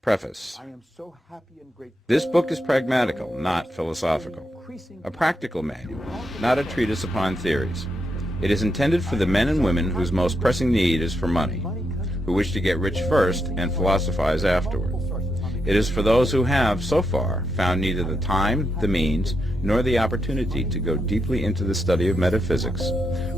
Preface. This book is pragmatical, not philosophical. A practical manual, not a treatise upon theories. It is intended for the men and women whose most pressing need is for money, who wish to get rich first and philosophize afterward. It is for those who have, so far, found neither the time, the means, nor the opportunity to go deeply into the study of metaphysics,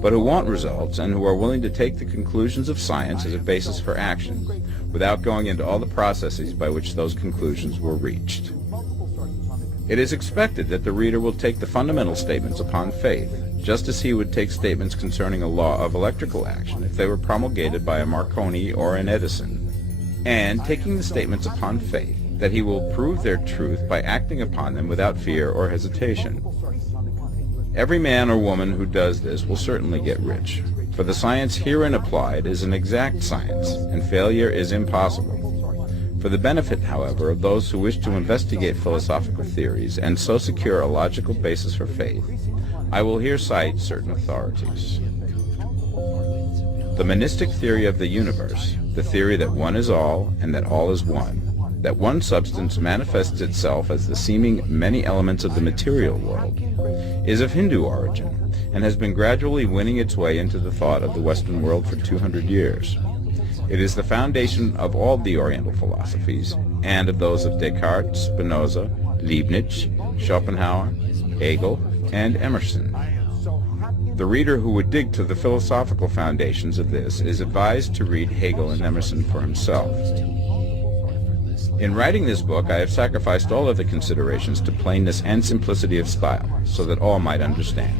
but who want results and who are willing to take the conclusions of science as a basis for action, without going into all the processes by which those conclusions were reached. It is expected that the reader will take the fundamental statements upon faith, just as he would take statements concerning a law of electrical action if they were promulgated by a Marconi or an Edison, and taking the statements upon faith, that he will prove their truth by acting upon them without fear or hesitation. Every man or woman who does this will certainly get rich, for the science herein applied is an exact science, and failure is impossible. For the benefit, however, of those who wish to investigate philosophical theories and so secure a logical basis for faith, I will here cite certain authorities. The monistic theory of the universe, the theory that one is all and that all is one, that one substance manifests itself as the seeming many elements of the material world, is of Hindu origin and has been gradually winning its way into the thought of the Western world for 200 years. It is the foundation of all the Oriental philosophies and of those of Descartes, Spinoza, Leibniz, Schopenhauer, Hegel, and Emerson. The reader who would dig to the philosophical foundations of this is advised to read Hegel and Emerson for himself. In writing this book, I have sacrificed all other considerations to plainness and simplicity of style, so that all might understand.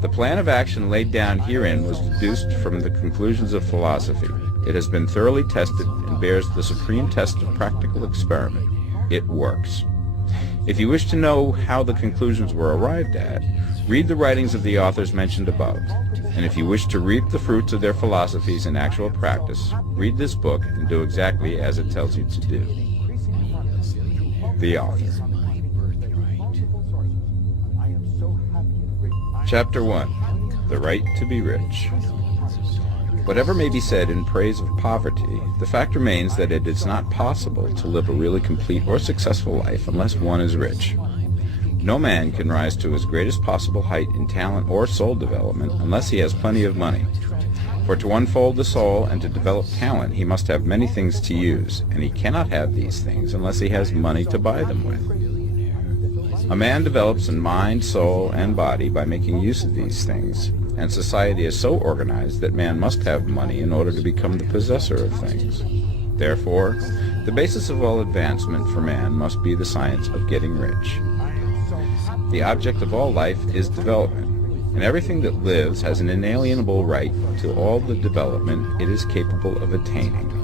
The plan of action laid down herein was deduced from the conclusions of philosophy. It has been thoroughly tested and bears the supreme test of practical experiment. It works. If you wish to know how the conclusions were arrived at, read the writings of the authors mentioned above, and if you wish to reap the fruits of their philosophies in actual practice, read this book and do exactly as it tells you to do. The author. Chapter 1. The Right to be Rich. Whatever may be said in praise of poverty, the fact remains that it is not possible to live a really complete or successful life unless one is rich. No man can rise to his greatest possible height in talent or soul development unless he has plenty of money. For to unfold the soul and to develop talent, he must have many things to use, and he cannot have these things unless he has money to buy them with. A man develops in mind, soul, and body by making use of these things, and society is so organized that man must have money in order to become the possessor of things. Therefore, the basis of all advancement for man must be the science of getting rich. The object of all life is development, and everything that lives has an inalienable right to all the development it is capable of attaining.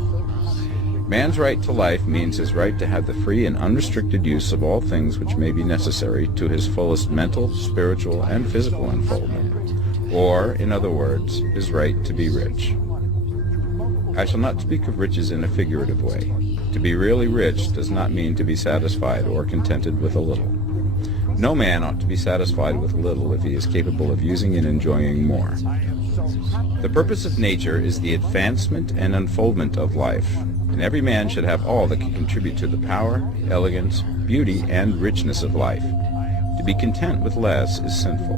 Man's right to life means his right to have the free and unrestricted use of all things which may be necessary to his fullest mental, spiritual, and physical unfoldment, or, in other words, his right to be rich. I shall not speak of riches in a figurative way. To be really rich does not mean to be satisfied or contented with a little. No man ought to be satisfied with little if he is capable of using and enjoying more. The purpose of nature is the advancement and unfoldment of life, and every man should have all that can contribute to the power, elegance, beauty, and richness of life. To be content with less is sinful.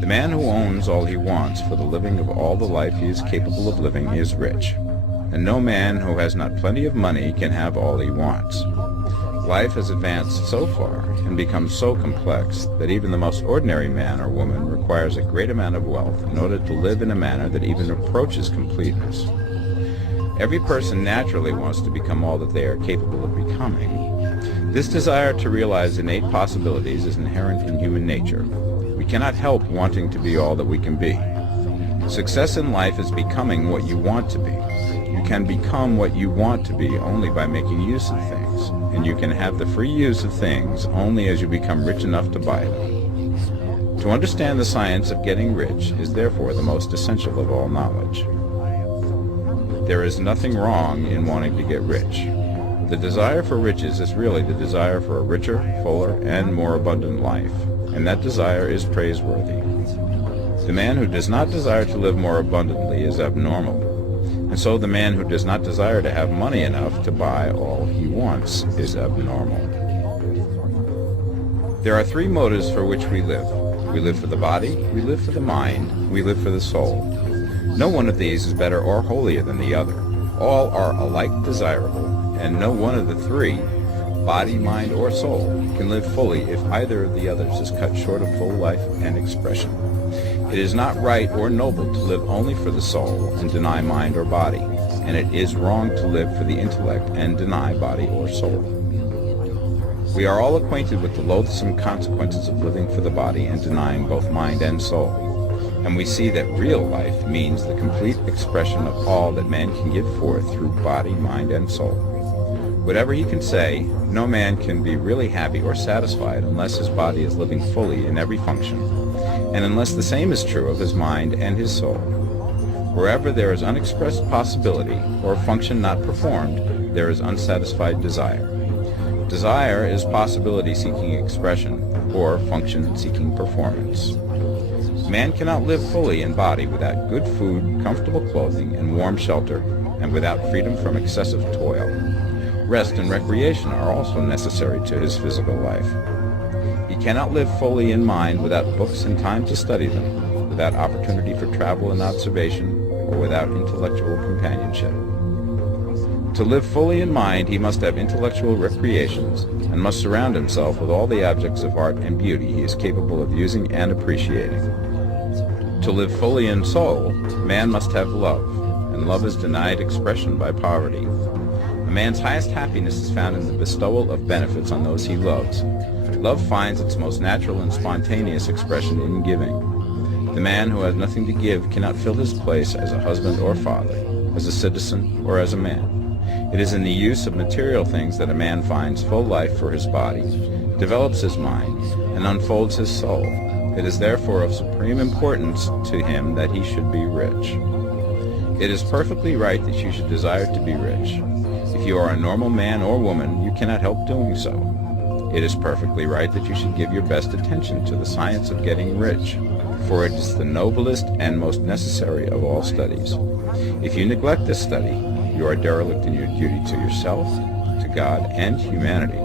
The man who owns all he wants for the living of all the life he is capable of living is rich, and no man who has not plenty of money can have all he wants. Life has advanced so far and become so complex that even the most ordinary man or woman requires a great amount of wealth in order to live in a manner that even approaches completeness. Every person naturally wants to become all that they are capable of becoming. This desire to realize innate possibilities is inherent in human nature. We cannot help wanting to be all that we can be. Success in life is becoming what you want to be. You can become what you want to be only by making use of things, and you can have the free use of things only as you become rich enough to buy them. To understand the science of getting rich is therefore the most essential of all knowledge. There is nothing wrong in wanting to get rich. The desire for riches is really the desire for a richer, fuller, and more abundant life, and that desire is praiseworthy. The man who does not desire to live more abundantly is abnormal, and so the man who does not desire to have money enough to buy all he wants is abnormal. There are three motives for which we live. We live for the body, we live for the mind, we live for the soul. No one of these is better or holier than the other. All are alike desirable, and no one of the three, body, mind, or soul, can live fully if either of the others is cut short of full life and expression. It is not right or noble to live only for the soul and deny mind or body, and it is wrong to live for the intellect and deny body or soul. We are all acquainted with the loathsome consequences of living for the body and denying both mind and soul, and we see that real life means the complete expression of all that man can give forth through body, mind, and soul. Whatever he can say, no man can be really happy or satisfied unless his body is living fully in every function, and unless the same is true of his mind and his soul. Wherever there is unexpressed possibility or function not performed, there is unsatisfied desire. Desire is possibility seeking expression, or function seeking performance. Man cannot live fully in body without good food, comfortable clothing, and warm shelter, and without freedom from excessive toil. Rest and recreation are also necessary to his physical life. He cannot live fully in mind without books and time to study them, without opportunity for travel and observation, or without intellectual companionship. To live fully in mind, he must have intellectual recreations and must surround himself with all the objects of art and beauty he is capable of using and appreciating. To live fully in soul, man must have love, and love is denied expression by poverty. A man's highest happiness is found in the bestowal of benefits on those he loves. Love finds its most natural and spontaneous expression in giving. The man who has nothing to give cannot fill his place as a husband or father, as a citizen or as a man. It is in the use of material things that a man finds full life for his body, develops his mind, and unfolds his soul. It is therefore of supreme importance to him that he should be rich. It is perfectly right that you should desire to be rich. If you are a normal man or woman, you cannot help doing so. It is perfectly right that you should give your best attention to the science of getting rich, for it is the noblest and most necessary of all studies. If you neglect this study, you are derelict in your duty to yourself, to God, and humanity,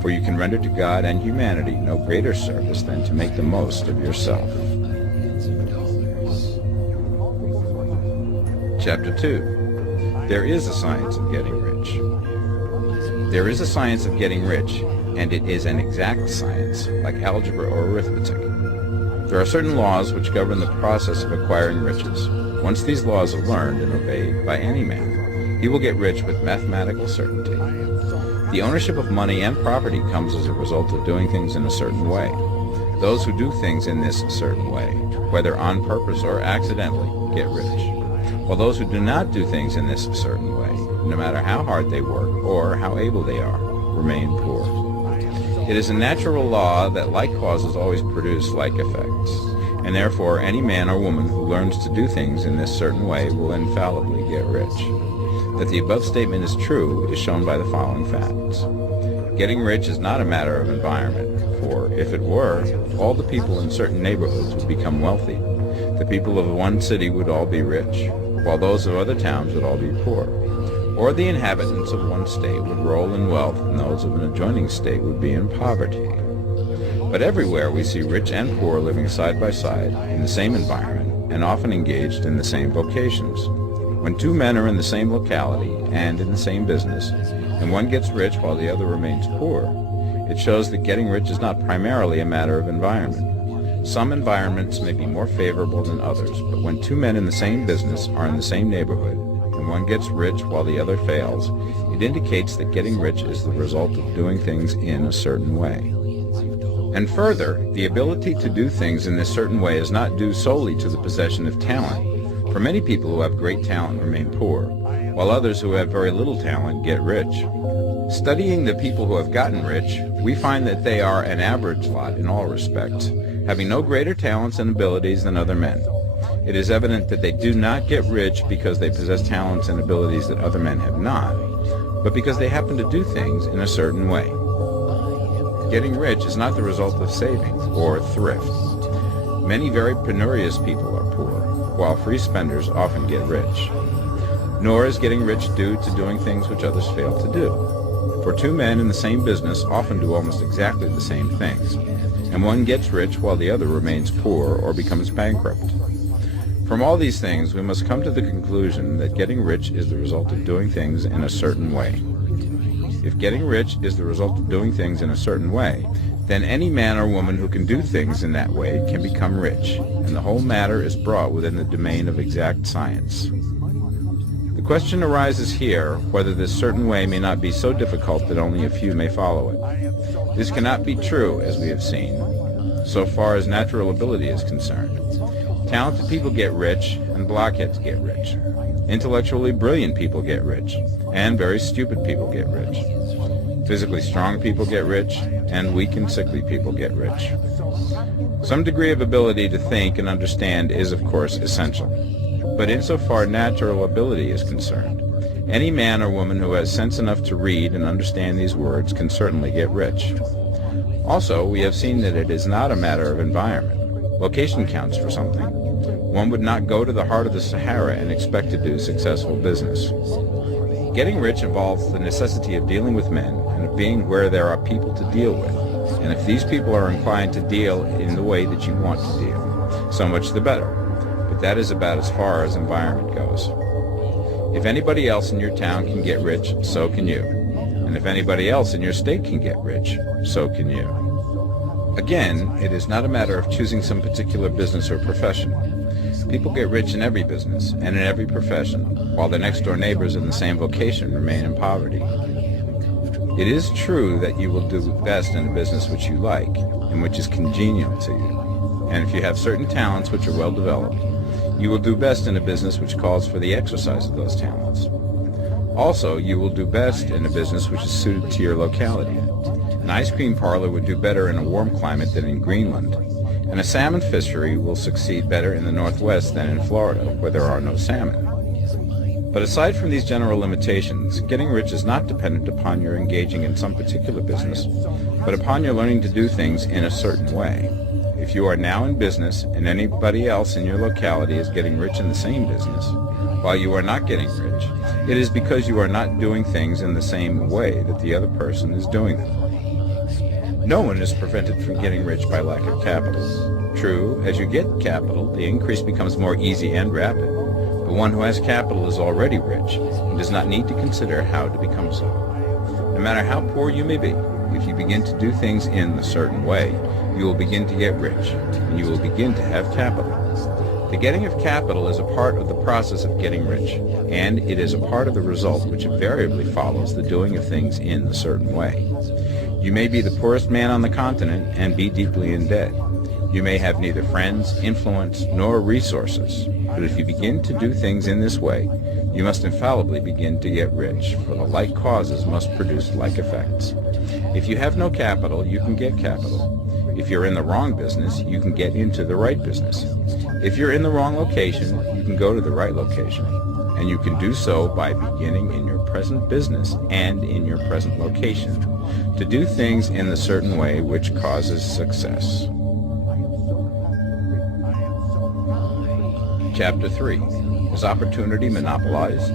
for you can render to God and humanity no greater service than to make the most of yourself. Chapter 2. There is a science of getting rich. There is a science of getting rich, and it is an exact science, like algebra or arithmetic. There are certain laws which govern the process of acquiring riches. Once these laws are learned and obeyed by any man, he will get rich with mathematical certainty. The ownership of money and property comes as a result of doing things in a certain way. Those who do things in this certain way, whether on purpose or accidentally, get rich, while those who do not do things in this certain way, no matter how hard they work or how able they are, remain poor. It is a natural law that like causes always produce like effects, and therefore any man or woman who learns to do things in this certain way will infallibly get rich. That the above statement is true is shown by the following facts. Getting rich is not a matter of environment, for if it were, all the people in certain neighborhoods would become wealthy. The people of one city would all be rich, while those of other towns would all be poor. Or the inhabitants of one state would roll in wealth, and those of an adjoining state would be in poverty. But everywhere we see rich and poor living side by side in the same environment, and often engaged in the same vocations. When two men are in the same locality and in the same business, and one gets rich while the other remains poor, it shows that getting rich is not primarily a matter of environment. Some environments may be more favorable than others, but when two men in the same business are in the same neighborhood, and one gets rich while the other fails, it indicates that getting rich is the result of doing things in a certain way. And further, the ability to do things in this certain way is not due solely to the possession of talent. For many people who have great talent remain poor, while others who have very little talent get rich. Studying the people who have gotten rich, we find that they are an average lot in all respects, having no greater talents and abilities than other men. It is evident that they do not get rich because they possess talents and abilities that other men have not, but because they happen to do things in a certain way. Getting rich is not the result of saving or thrift. Many very penurious people are poor, while free spenders often get rich. nor is getting rich due to doing things which others fail to do. For two men in the same business often do almost exactly the same things, and one gets rich while the other remains poor or becomes bankrupt. From all these things, we must come to the conclusion that getting rich is the result of doing things in a certain way. If getting rich is the result of doing things in a certain way, then any man or woman who can do things in that way can become rich, and the whole matter is brought within the domain of exact science. The question arises here whether this certain way may not be so difficult that only a few may follow it. This cannot be true, as we have seen, so far as natural ability is concerned. Talented people get rich, and blockheads get rich. Intellectually brilliant people get rich, and very stupid people get rich. Physically strong people get rich, and weak and sickly people get rich. Some degree of ability to think and understand is, of course, essential. But insofar natural ability is concerned, any man or woman who has sense enough to read and understand these words can certainly get rich. Also, we have seen that it is not a matter of environment. Location counts for something. One would not go to the heart of the Sahara and expect to do successful business. Getting rich involves the necessity of dealing with men and of being where there are people to deal with. And if these people are inclined to deal in the way that you want to deal, so much the better. But that is about as far as environment goes. If anybody else in your town can get rich, so can you. And if anybody else in your state can get rich, so can you. Again, it is not a matter of choosing some particular business or profession. People get rich in every business and in every profession, while their next-door neighbors in the same vocation remain in poverty. It is true that you will do best in a business which you like and which is congenial to you. And if you have certain talents which are well developed, you will do best in a business which calls for the exercise of those talents. Also, you will do best in a business which is suited to your locality. An ice cream parlor would do better in a warm climate than in Greenland, and a salmon fishery will succeed better in the Northwest than in Florida, where there are no salmon. But aside from these general limitations, getting rich is not dependent upon your engaging in some particular business, but upon your learning to do things in a certain way. If you are now in business and anybody else in your locality is getting rich in the same business, while you are not getting rich, it is because you are not doing things in the same way that the other person is doing them. No one is prevented from getting rich by lack of capital. True, as you get capital, the increase becomes more easy and rapid, but one who has capital is already rich and does not need to consider how to become so. No matter how poor you may be, if you begin to do things in a certain way, you will begin to get rich, and you will begin to have capital. The getting of capital is a part of the process of getting rich, and it is a part of the result which invariably follows the doing of things in a certain way. You may be the poorest man on the continent and be deeply in debt. You may have neither friends, influence, nor resources, but if you begin to do things in this way, you must infallibly begin to get rich, for the like causes must produce like effects. If you have no capital, you can get capital. If you're in the wrong business, you can get into the right business. If you're in the wrong location, you can go to the right location. And you can do so by beginning in your present business and in your present location to do things in the certain way which causes success. Chapter 3. Is opportunity monopolized?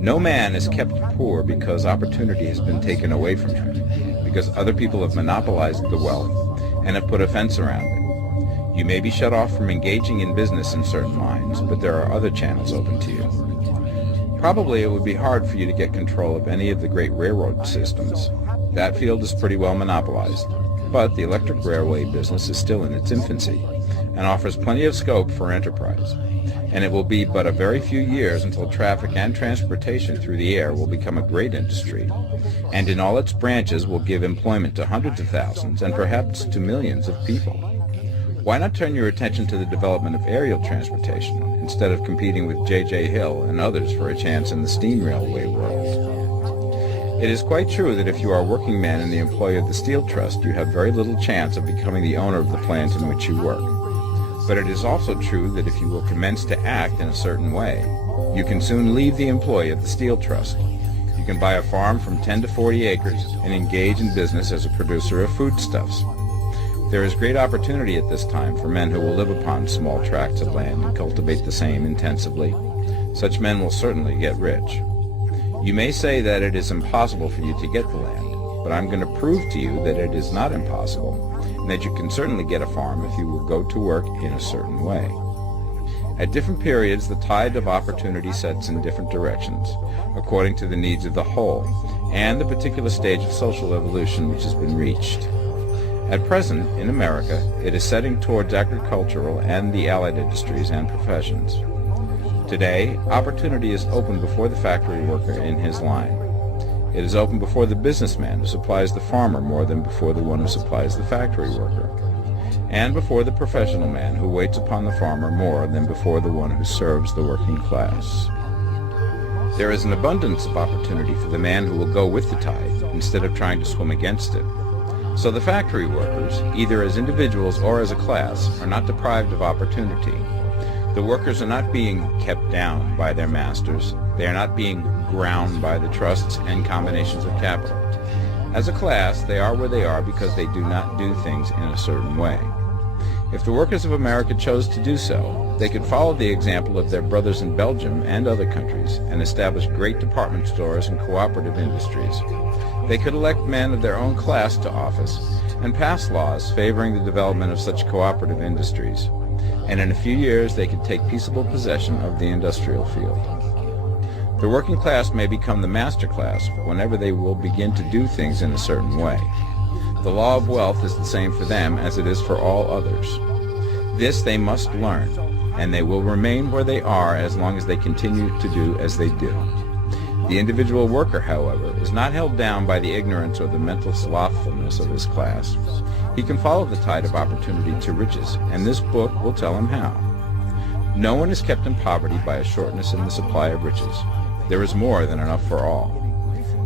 No man is kept poor because opportunity has been taken away from him, because other people have monopolized the wealth and have put a fence around it. You may be shut off from engaging in business in certain lines, but there are other channels open to you. Probably it would be hard for you to get control of any of the great railroad systems. That field is pretty well monopolized, but the electric railway business is still in its infancy and offers plenty of scope for enterprise. And it will be but a very few years until traffic and transportation through the air will become a great industry, and in all its branches will give employment to hundreds of thousands and perhaps to millions of people. Why not turn your attention to the development of aerial transportation instead of competing with J.J. Hill and others for a chance in the steam railway world? It is quite true that if you are a working man in the employ of the Steel Trust, you have very little chance of becoming the owner of the plant in which you work. But it is also true that if you will commence to act in a certain way, you can soon leave the employ of the Steel Trust. You can buy a farm from 10 to 40 acres and engage in business as a producer of foodstuffs. There is great opportunity at this time for men who will live upon small tracts of land and cultivate the same intensively. Such men will certainly get rich. You may say that it is impossible for you to get the land, but I'm going to prove to you that it is not impossible, and that you can certainly get a farm if you will go to work in a certain way. At different periods, the tide of opportunity sets in different directions, according to the needs of the whole, and the particular stage of social evolution which has been reached. At present, in America, it is setting towards agricultural and the allied industries and professions. Today, opportunity is open before the factory worker in his line. It is open before the businessman who supplies the farmer more than before the one who supplies the factory worker, and before the professional man who waits upon the farmer more than before the one who serves the working class. There is an abundance of opportunity for the man who will go with the tide instead of trying to swim against it. So the factory workers, either as individuals or as a class, are not deprived of opportunity. The workers are not being kept down by their masters. They are not being ground by the trusts and combinations of capital. As a class, they are where they are because they do not do things in a certain way. If the workers of America chose to do so, they could follow the example of their brothers in Belgium and other countries and establish great department stores and cooperative industries. They could elect men of their own class to office and pass laws favoring the development of such cooperative industries. And in a few years they could take peaceable possession of the industrial field. The working class may become the master class whenever they will begin to do things in a certain way. The law of wealth is the same for them as it is for all others. This they must learn, and they will remain where they are as long as they continue to do as they do. The individual worker, however, is not held down by the ignorance or the mental slothfulness of his class. He can follow the tide of opportunity to riches, and this book will tell him how. No one is kept in poverty by a shortness in the supply of riches. There is more than enough for all.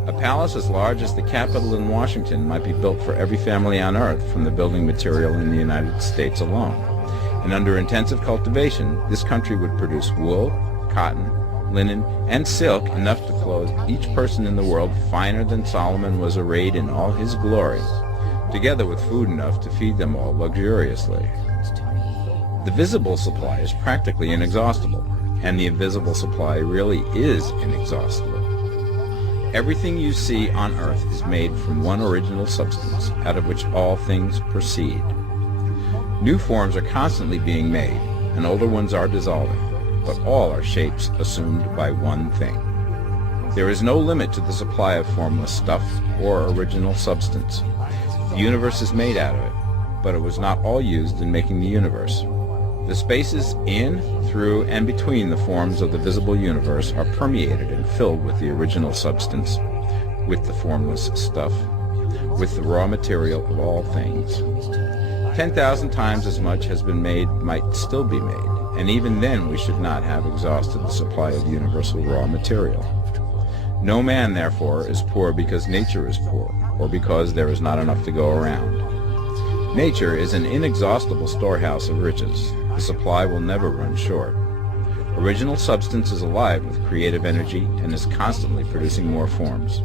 A palace as large as the Capitol in Washington might be built for every family on earth from the building material in the United States alone. And under intensive cultivation, this country would produce wool, cotton, linen, and silk enough to clothe each person in the world finer than Solomon was arrayed in all his glory, together with food enough to feed them all luxuriously. The visible supply is practically inexhaustible, and the invisible supply really is inexhaustible. Everything you see on earth is made from one original substance, out of which all things proceed. New forms are constantly being made, and older ones are dissolving, but all are shapes assumed by one thing. There is no limit to the supply of formless stuff or original substance. The universe is made out of it, but it was not all used in making the universe. The spaces in, through, and between the forms of the visible universe are permeated and filled with the original substance, with the formless stuff, with the raw material of all things. 10,000 times as much has been made might still be made, and even then we should not have exhausted the supply of universal raw material. No man, therefore, is poor because nature is poor, or because there is not enough to go around. Nature is an inexhaustible storehouse of riches. The supply will never run short. Original substance is alive with creative energy and is constantly producing more forms.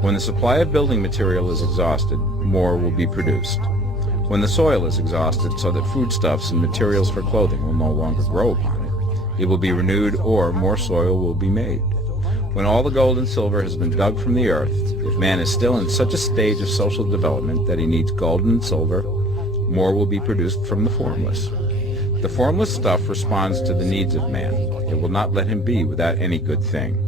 When the supply of building material is exhausted, more will be produced. When the soil is exhausted so that foodstuffs and materials for clothing will no longer grow upon it, it will be renewed or more soil will be made. When all the gold and silver has been dug from the earth, if man is still in such a stage of social development that he needs gold and silver, more will be produced from the formless. The formless stuff responds to the needs of man. It will not let him be without any good thing.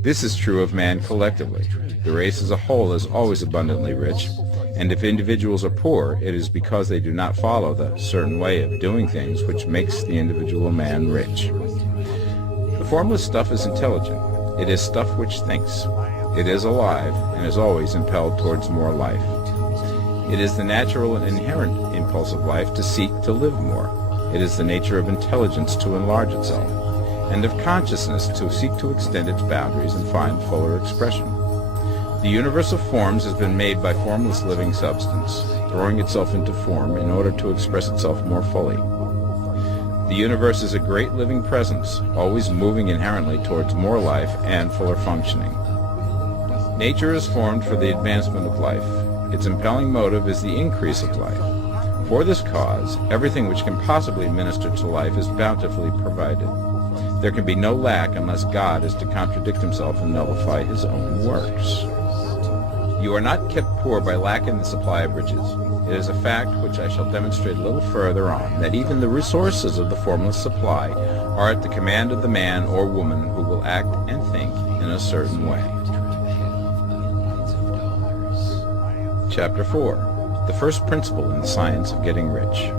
This is true of man collectively. The race as a whole is always abundantly rich, and if individuals are poor, it is because they do not follow the certain way of doing things which makes the individual man rich. The formless stuff is intelligent. It is stuff which thinks. It is alive and is always impelled towards more life. It is the natural and inherent impulse of life to seek to live more. It is the nature of intelligence to enlarge itself, and of consciousness to seek to extend its boundaries and find fuller expression. The universe of forms has been made by formless living substance, throwing itself into form in order to express itself more fully. The universe is a great living presence, always moving inherently towards more life and fuller functioning. Nature is formed for the advancement of life. Its impelling motive is the increase of life. For this cause, everything which can possibly minister to life is bountifully provided. There can be no lack unless God is to contradict himself and nullify his own works. You are not kept poor by lack in the supply of riches. It is a fact which I shall demonstrate a little further on, that even the resources of the formless supply are at the command of the man or woman who will act and think in a certain way. Chapter 4. The first principle in the science of getting rich.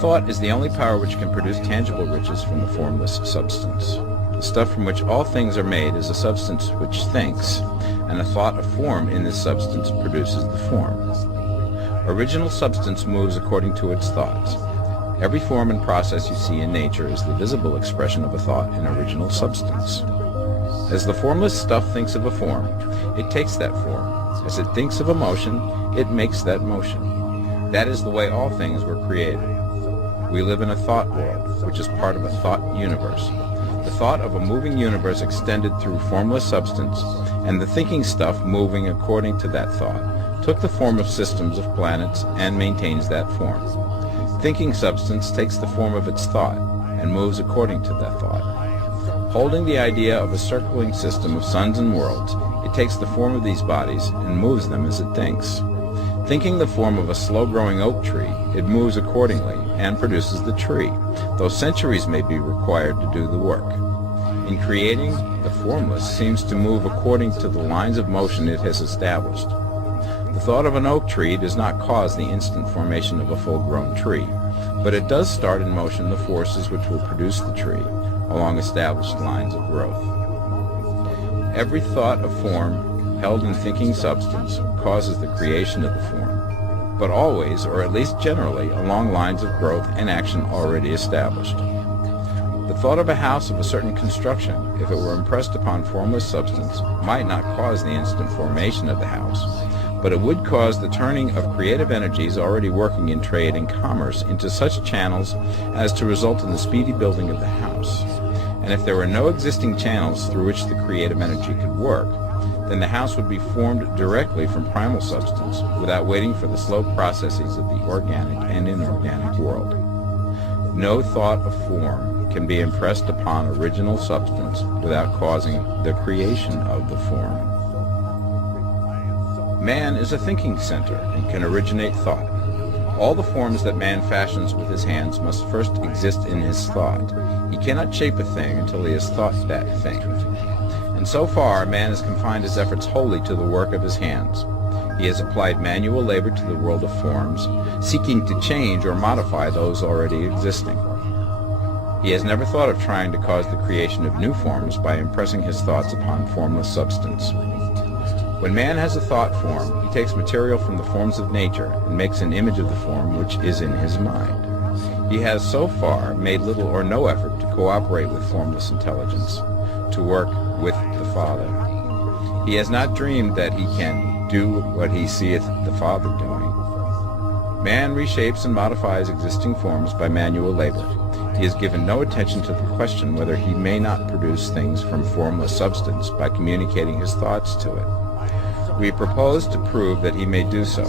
Thought is the only power which can produce tangible riches from the formless substance. The stuff from which all things are made is a substance which thinks, and a thought of form in this substance produces the form. Original substance moves according to its thoughts. Every form and process you see in nature is the visible expression of a thought in original substance. As the formless stuff thinks of a form, it takes that form. As it thinks of a motion, it makes that motion. That is the way all things were created. We live in a thought world, which is part of a thought universe. The thought of a moving universe extended through formless substance, and the thinking stuff moving according to that thought, took the form of systems of planets and maintains that form. Thinking substance takes the form of its thought and moves according to that thought. Holding the idea of a circling system of suns and worlds, it takes the form of these bodies and moves them as it thinks. Thinking the form of a slow-growing oak tree, it moves accordingly and produces the tree, though centuries may be required to do the work. In creating, the formless seems to move according to the lines of motion it has established. The thought of an oak tree does not cause the instant formation of a full-grown tree, but it does start in motion the forces which will produce the tree along established lines of growth. Every thought of form held in thinking substance causes the creation of the form, but always, or at least generally, along lines of growth and action already established. The thought of a house of a certain construction, if it were impressed upon formless substance, might not cause the instant formation of the house, but it would cause the turning of creative energies already working in trade and commerce into such channels as to result in the speedy building of the house. And if there were no existing channels through which the creative energy could work, then the house would be formed directly from primal substance without waiting for the slow processes of the organic and inorganic world. No thought of form can be impressed upon original substance without causing the creation of the form. Man is a thinking center and can originate thought. All the forms that man fashions with his hands must first exist in his thought. He cannot shape a thing until he has thought that thing. And so far, man has confined his efforts wholly to the work of his hands. He has applied manual labor to the world of forms, seeking to change or modify those already existing. He has never thought of trying to cause the creation of new forms by impressing his thoughts upon formless substance. When man has a thought form, he takes material from the forms of nature and makes an image of the form which is in his mind. He has so far made little or no effort to cooperate with formless intelligence, to work with the Father. He has not dreamed that he can do what he seeth the Father doing. Man reshapes and modifies existing forms by manual labor. He has given no attention to the question whether he may not produce things from formless substance by communicating his thoughts to it. We propose to prove that he may do so,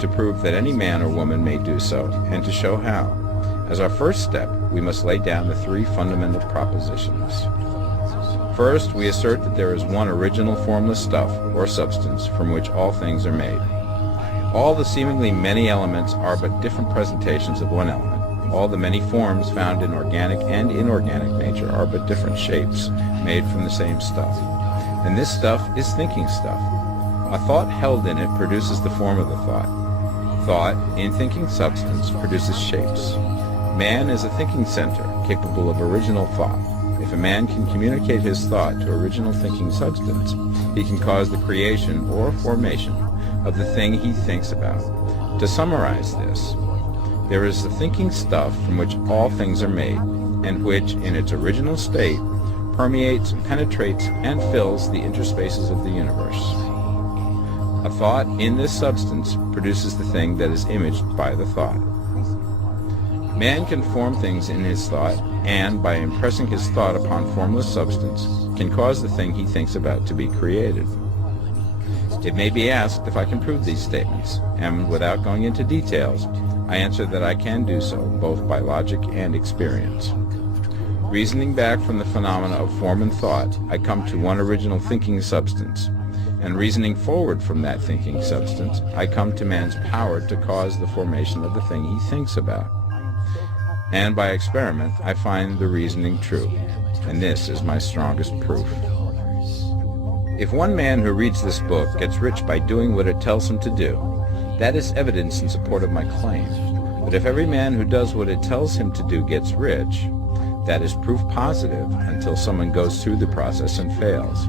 to prove that any man or woman may do so, and to show how. As our first step, we must lay down the three fundamental propositions. First, we assert that there is one original formless stuff, or substance, from which all things are made. All the seemingly many elements are but different presentations of one element. All the many forms found in organic and inorganic nature are but different shapes, made from the same stuff. And this stuff is thinking stuff. A thought held in it produces the form of the thought. Thought, in thinking substance, produces shapes. Man is a thinking center, capable of original thought. If a man can communicate his thought to original thinking substance, he can cause the creation or formation of the thing he thinks about. To summarize this, there is the thinking stuff from which all things are made, and which, in its original state, permeates, penetrates, and fills the interspaces of the universe. A thought in this substance produces the thing that is imaged by the thought. Man can form things in his thought, and, by impressing his thought upon formless substance, can cause the thing he thinks about to be created. It may be asked if I can prove these statements, and without going into details, I answer that I can do so, both by logic and experience. Reasoning back from the phenomena of form and thought, I come to one original thinking substance. And reasoning forward from that thinking substance, I come to man's power to cause the formation of the thing he thinks about. And by experiment, I find the reasoning true. And this is my strongest proof. If one man who reads this book gets rich by doing what it tells him to do, that is evidence in support of my claim. But if every man who does what it tells him to do gets rich, that is proof positive until someone goes through the process and fails.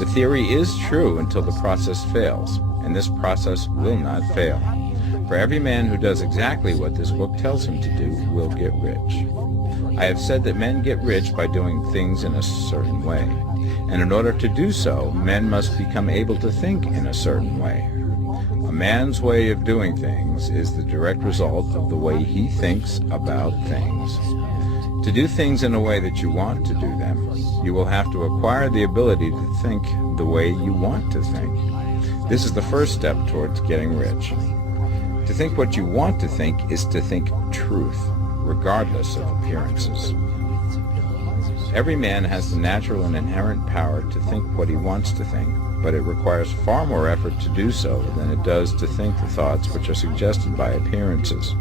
The theory is true until the process fails, and this process will not fail. For every man who does exactly what this book tells him to do will get rich. I have said that men get rich by doing things in a certain way, and in order to do so, men must become able to think in a certain way. A man's way of doing things is the direct result of the way he thinks about things. To do things in a way that you want to do them, you will have to acquire the ability to think the way you want to think. This is the first step towards getting rich. To think what you want to think is to think truth, regardless of appearances. Every man has the natural and inherent power to think what he wants to think, but it requires far more effort to do so than it does to think the thoughts which are suggested by appearances.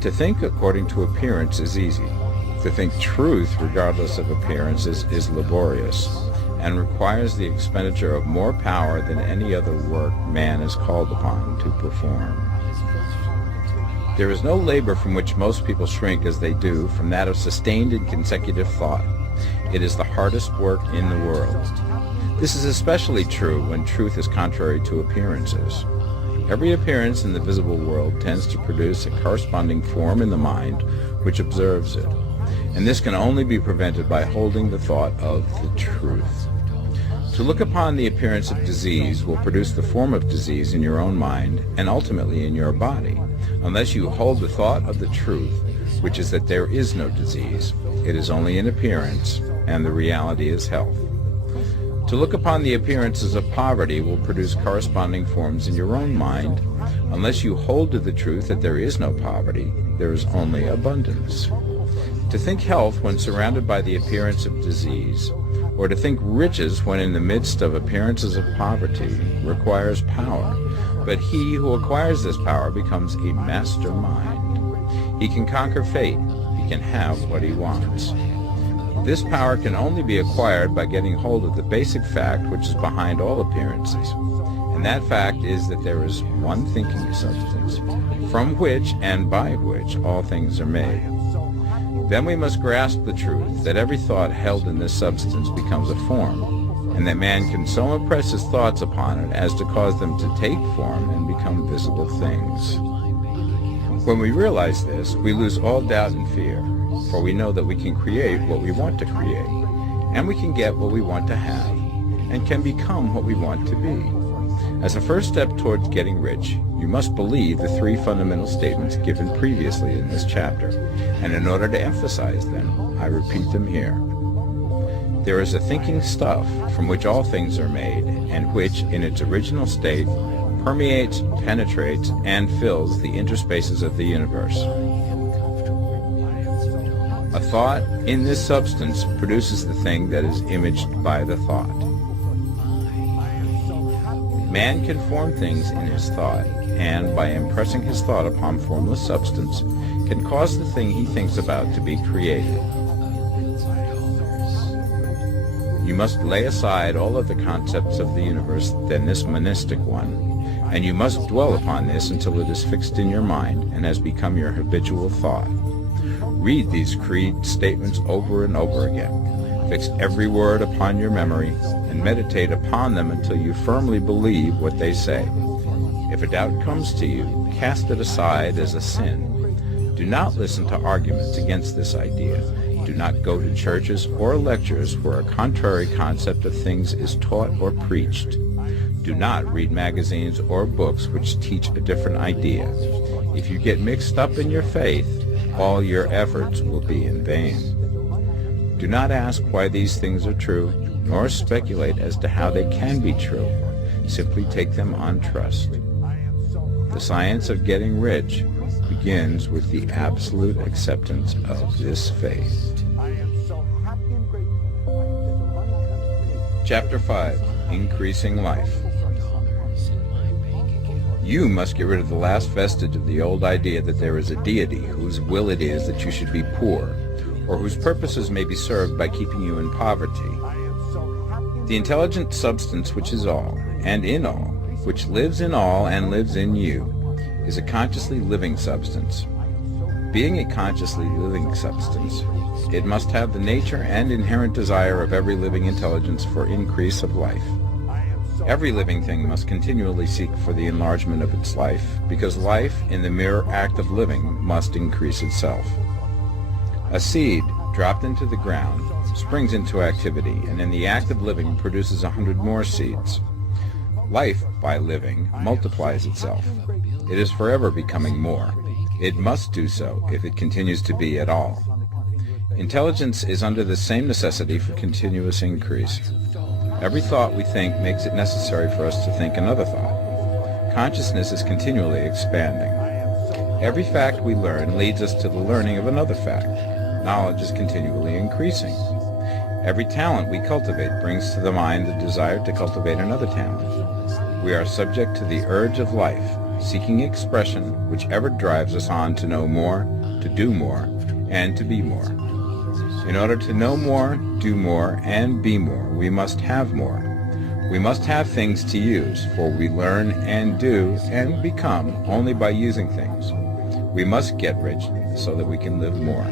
To think according to appearance is easy. To think truth regardless of appearances is laborious and requires the expenditure of more power than any other work man is called upon to perform. There is no labor from which most people shrink as they do from that of sustained and consecutive thought. It is the hardest work in the world. This is especially true when truth is contrary to appearances. Every appearance in the visible world tends to produce a corresponding form in the mind which observes it, and this can only be prevented by holding the thought of the truth. To look upon the appearance of disease will produce the form of disease in your own mind and ultimately in your body, unless you hold the thought of the truth, which is that there is no disease. It is only an appearance, and the reality is health. To look upon the appearances of poverty will produce corresponding forms in your own mind, unless you hold to the truth that there is no poverty, there is only abundance. To think health when surrounded by the appearance of disease, or to think riches when in the midst of appearances of poverty, requires power, but he who acquires this power becomes a mastermind. He can conquer fate. He can have what he wants. This power can only be acquired by getting hold of the basic fact which is behind all appearances, and that fact is that there is one thinking substance, from which and by which all things are made. Then we must grasp the truth that every thought held in this substance becomes a form, and that man can so impress his thoughts upon it as to cause them to take form and become visible things. When we realize this, we lose all doubt and fear, for we know that we can create what we want to create, and we can get what we want to have, and can become what we want to be. As a first step towards getting rich, you must believe the three fundamental statements given previously in this chapter, and in order to emphasize them, I repeat them here. There is a thinking stuff from which all things are made, and which, in its original state, permeates, penetrates, and fills the interspaces of the universe. A thought in this substance produces the thing that is imaged by the thought. Man can form things in his thought, and by impressing his thought upon formless substance, can cause the thing he thinks about to be created. You must lay aside all other concepts of the universe than this monistic one, and you must dwell upon this until it is fixed in your mind and has become your habitual thought. Read these creed statements over and over again. Fix every word upon your memory, and meditate upon them until you firmly believe what they say. If a doubt comes to you, cast it aside as a sin. Do not listen to arguments against this idea. Do not go to churches or lectures where a contrary concept of things is taught or preached. Do not read magazines or books which teach a different idea. If you get mixed up in your faith, all your efforts will be in vain. Do not ask why these things are true, nor speculate as to how they can be true. Simply take them on trust. The science of getting rich begins with the absolute acceptance of this faith. Chapter 5. Increasing Life. You must get rid of the last vestige of the old idea that there is a deity whose will it is that you should be poor, or whose purposes may be served by keeping you in poverty. The intelligent substance which is all, and in all, which lives in all and lives in you, is a consciously living substance. Being a consciously living substance, it must have the nature and inherent desire of every living intelligence for increase of life. Every living thing must continually seek for the enlargement of its life, because life, in the mere act of living, must increase itself. A seed, dropped into the ground, springs into activity, and in the act of living produces 100 more seeds. Life, by living, multiplies itself. It is forever becoming more. It must do so if it continues to be at all. Intelligence is under the same necessity for continuous increase. Every thought we think makes it necessary for us to think another thought. Consciousness is continually expanding. Every fact we learn leads us to the learning of another fact. Knowledge is continually increasing. Every talent we cultivate brings to the mind the desire to cultivate another talent. We are subject to the urge of life, seeking expression, whichever drives us on to know more, to do more, and to be more. In order to know more, do more, and be more, we must have more. We must have things to use, for we learn and do and become only by using things. We must get rich so that we can live more.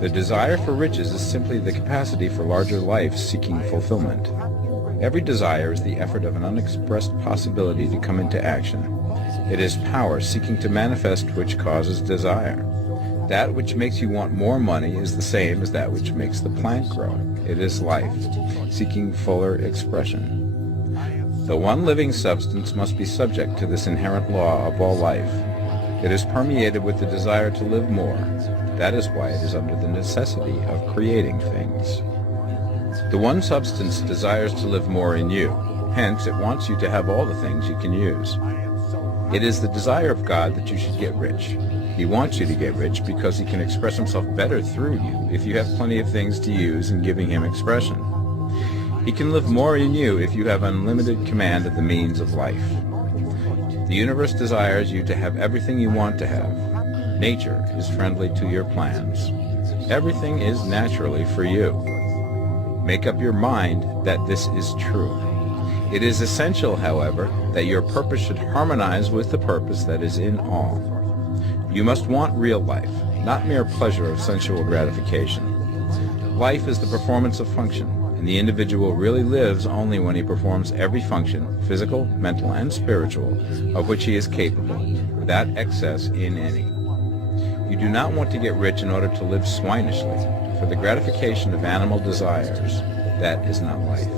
The desire for riches is simply the capacity for larger life seeking fulfillment. Every desire is the effort of an unexpressed possibility to come into action. It is power seeking to manifest which causes desire. That which makes you want more money is the same as that which makes the plant grow. It is life, seeking fuller expression. The one living substance must be subject to this inherent law of all life. It is permeated with the desire to live more. That is why it is under the necessity of creating things. The one substance desires to live more in you. Hence, it wants you to have all the things you can use. It is the desire of God that you should get rich. He wants you to get rich because he can express himself better through you if you have plenty of things to use in giving him expression. He can live more in you if you have unlimited command of the means of life. The universe desires you to have everything you want to have. Nature is friendly to your plans. Everything is naturally for you. Make up your mind that this is true. It is essential, however, that your purpose should harmonize with the purpose that is in all. You must want real life, not mere pleasure of sensual gratification. Life is the performance of function, and the individual really lives only when he performs every function, physical, mental, and spiritual, of which he is capable, without excess in any. You do not want to get rich in order to live swinishly, for the gratification of animal desires. That is not life.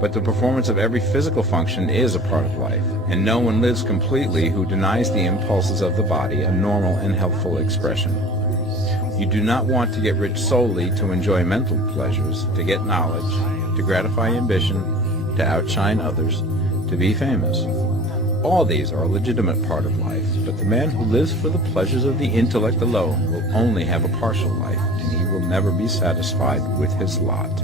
But the performance of every physical function is a part of life, and no one lives completely who denies the impulses of the body a normal and healthful expression. You do not want to get rich solely to enjoy mental pleasures, to get knowledge, to gratify ambition, to outshine others, to be famous. All these are a legitimate part of life, but the man who lives for the pleasures of the intellect alone will only have a partial life, and he will never be satisfied with his lot.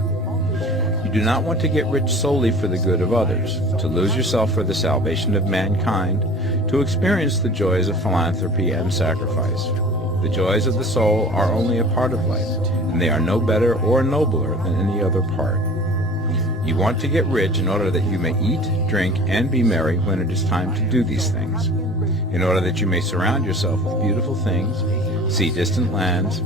You do not want to get rich solely for the good of others, to lose yourself for the salvation of mankind, to experience the joys of philanthropy and sacrifice. The joys of the soul are only a part of life, and they are no better or nobler than any other part. You want to get rich in order that you may eat, drink, and be merry when it is time to do these things, in order that you may surround yourself with beautiful things, see distant lands,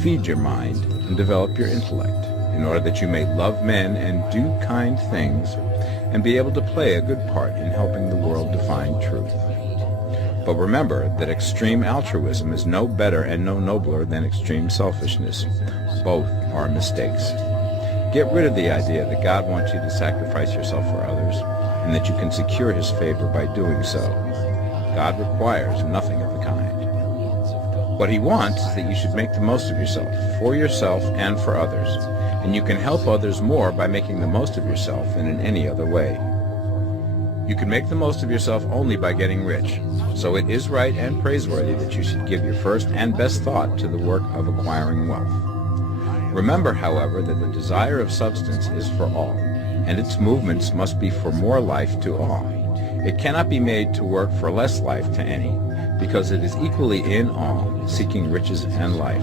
feed your mind, and develop your intellect, in order that you may love men and do kind things, and be able to play a good part in helping the world to find truth. But remember that extreme altruism is no better and no nobler than extreme selfishness. Both are mistakes. Get rid of the idea that God wants you to sacrifice yourself for others, and that you can secure his favor by doing so. God requires nothing of the kind. What he wants is that you should make the most of yourself, for yourself and for others, and you can help others more by making the most of yourself than in any other way. You can make the most of yourself only by getting rich, so it is right and praiseworthy that you should give your first and best thought to the work of acquiring wealth. Remember, however, that the desire of substance is for all. and its movements must be for more life to all. It cannot be made to work for less life to any, because it is equally in all, seeking riches and life.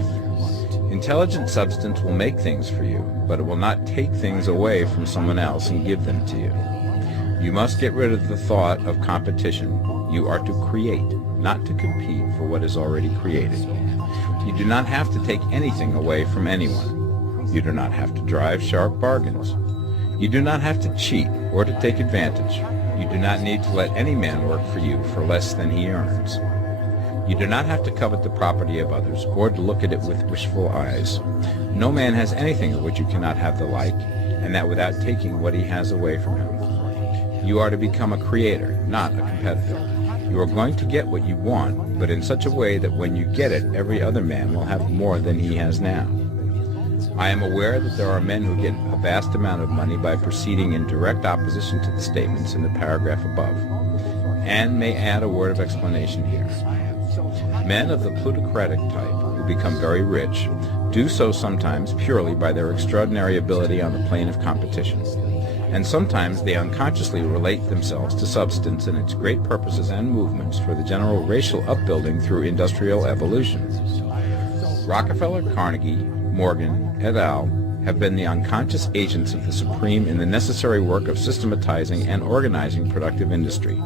Intelligent substance will make things for you, but it will not take things away from someone else and give them to you. You must get rid of the thought of competition. You are to create, not to compete for what is already created. You do not have to take anything away from anyone. You do not have to drive sharp bargains. You do not have to cheat or to take advantage. You do not need to let any man work for you for less than he earns. You do not have to covet the property of others or to look at it with wishful eyes. No man has anything of which you cannot have the like, and that without taking what he has away from him. You are to become a creator, not a competitor. You are going to get what you want, but in such a way that when you get it, every other man will have more than he has now. I am aware that there are men who get a vast amount of money by proceeding in direct opposition to the statements in the paragraph above, and may add a word of explanation here. Men of the plutocratic type who become very rich do so sometimes purely by their extraordinary ability on the plane of competition, and sometimes they unconsciously relate themselves to substance and its great purposes and movements for the general racial upbuilding through industrial evolution. Rockefeller, Carnegie, Morgan, et al. Have been the unconscious agents of the Supreme in the necessary work of systematizing and organizing productive industry,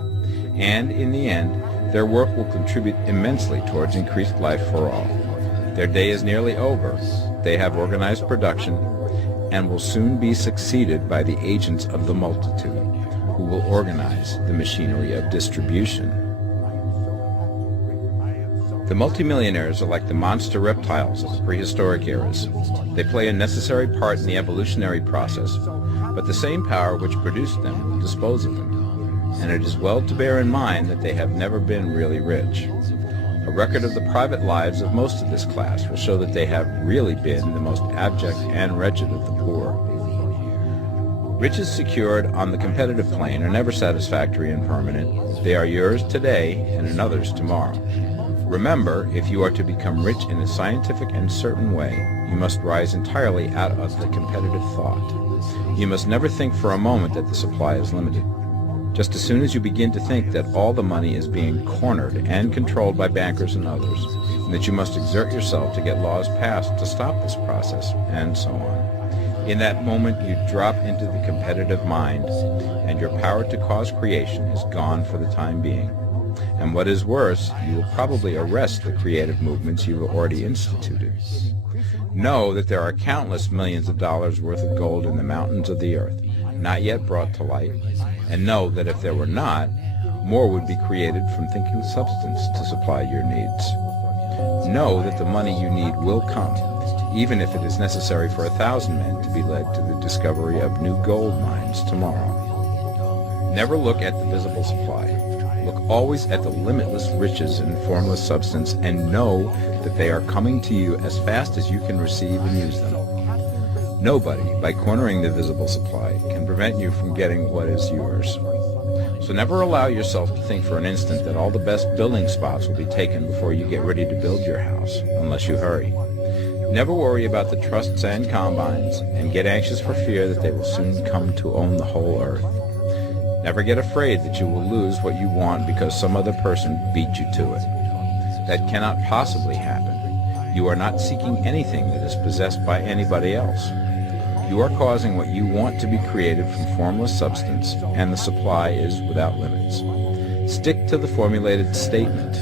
and in the end, their work will contribute immensely towards increased life for all. Their day is nearly over. They have organized production and will soon be succeeded by the agents of the multitude, who will organize the machinery of distribution. The multimillionaires are like the monster reptiles of the prehistoric eras. They play a necessary part in the evolutionary process, but the same power which produced them will dispose of them. And it is well to bear in mind that they have never been really rich. A record of the private lives of most of this class will show that they have really been the most abject and wretched of the poor. Riches secured on the competitive plane are never satisfactory and permanent. They are yours today and another's tomorrow. Remember, if you are to become rich in a scientific and certain way, you must rise entirely out of the competitive thought. You must never think for a moment that the supply is limited. Just as soon as you begin to think that all the money is being cornered and controlled by bankers and others, and that you must exert yourself to get laws passed to stop this process, and so on, in that moment you drop into the competitive mind, and your power to cause creation is gone for the time being. And what is worse, you will probably arrest the creative movements you have already instituted. Know that there are countless millions of dollars worth of gold in the mountains of the earth, not yet brought to light, and know that if there were not, more would be created from thinking substance to supply your needs. Know that the money you need will come, even if it is necessary for 1,000 men to be led to the discovery of new gold mines tomorrow. Never look at the visible supply. Look always at the limitless riches in formless substance, and know that they are coming to you as fast as you can receive and use them. Nobody, by cornering the visible supply, can prevent you from getting what is yours. So never allow yourself to think for an instant that all the best building spots will be taken before you get ready to build your house, unless you hurry. Never worry about the trusts and combines, and get anxious for fear that they will soon come to own the whole earth. Never get afraid that you will lose what you want because some other person beat you to it. That cannot possibly happen. You are not seeking anything that is possessed by anybody else. You are causing what you want to be created from formless substance, and the supply is without limits. Stick to the formulated statement.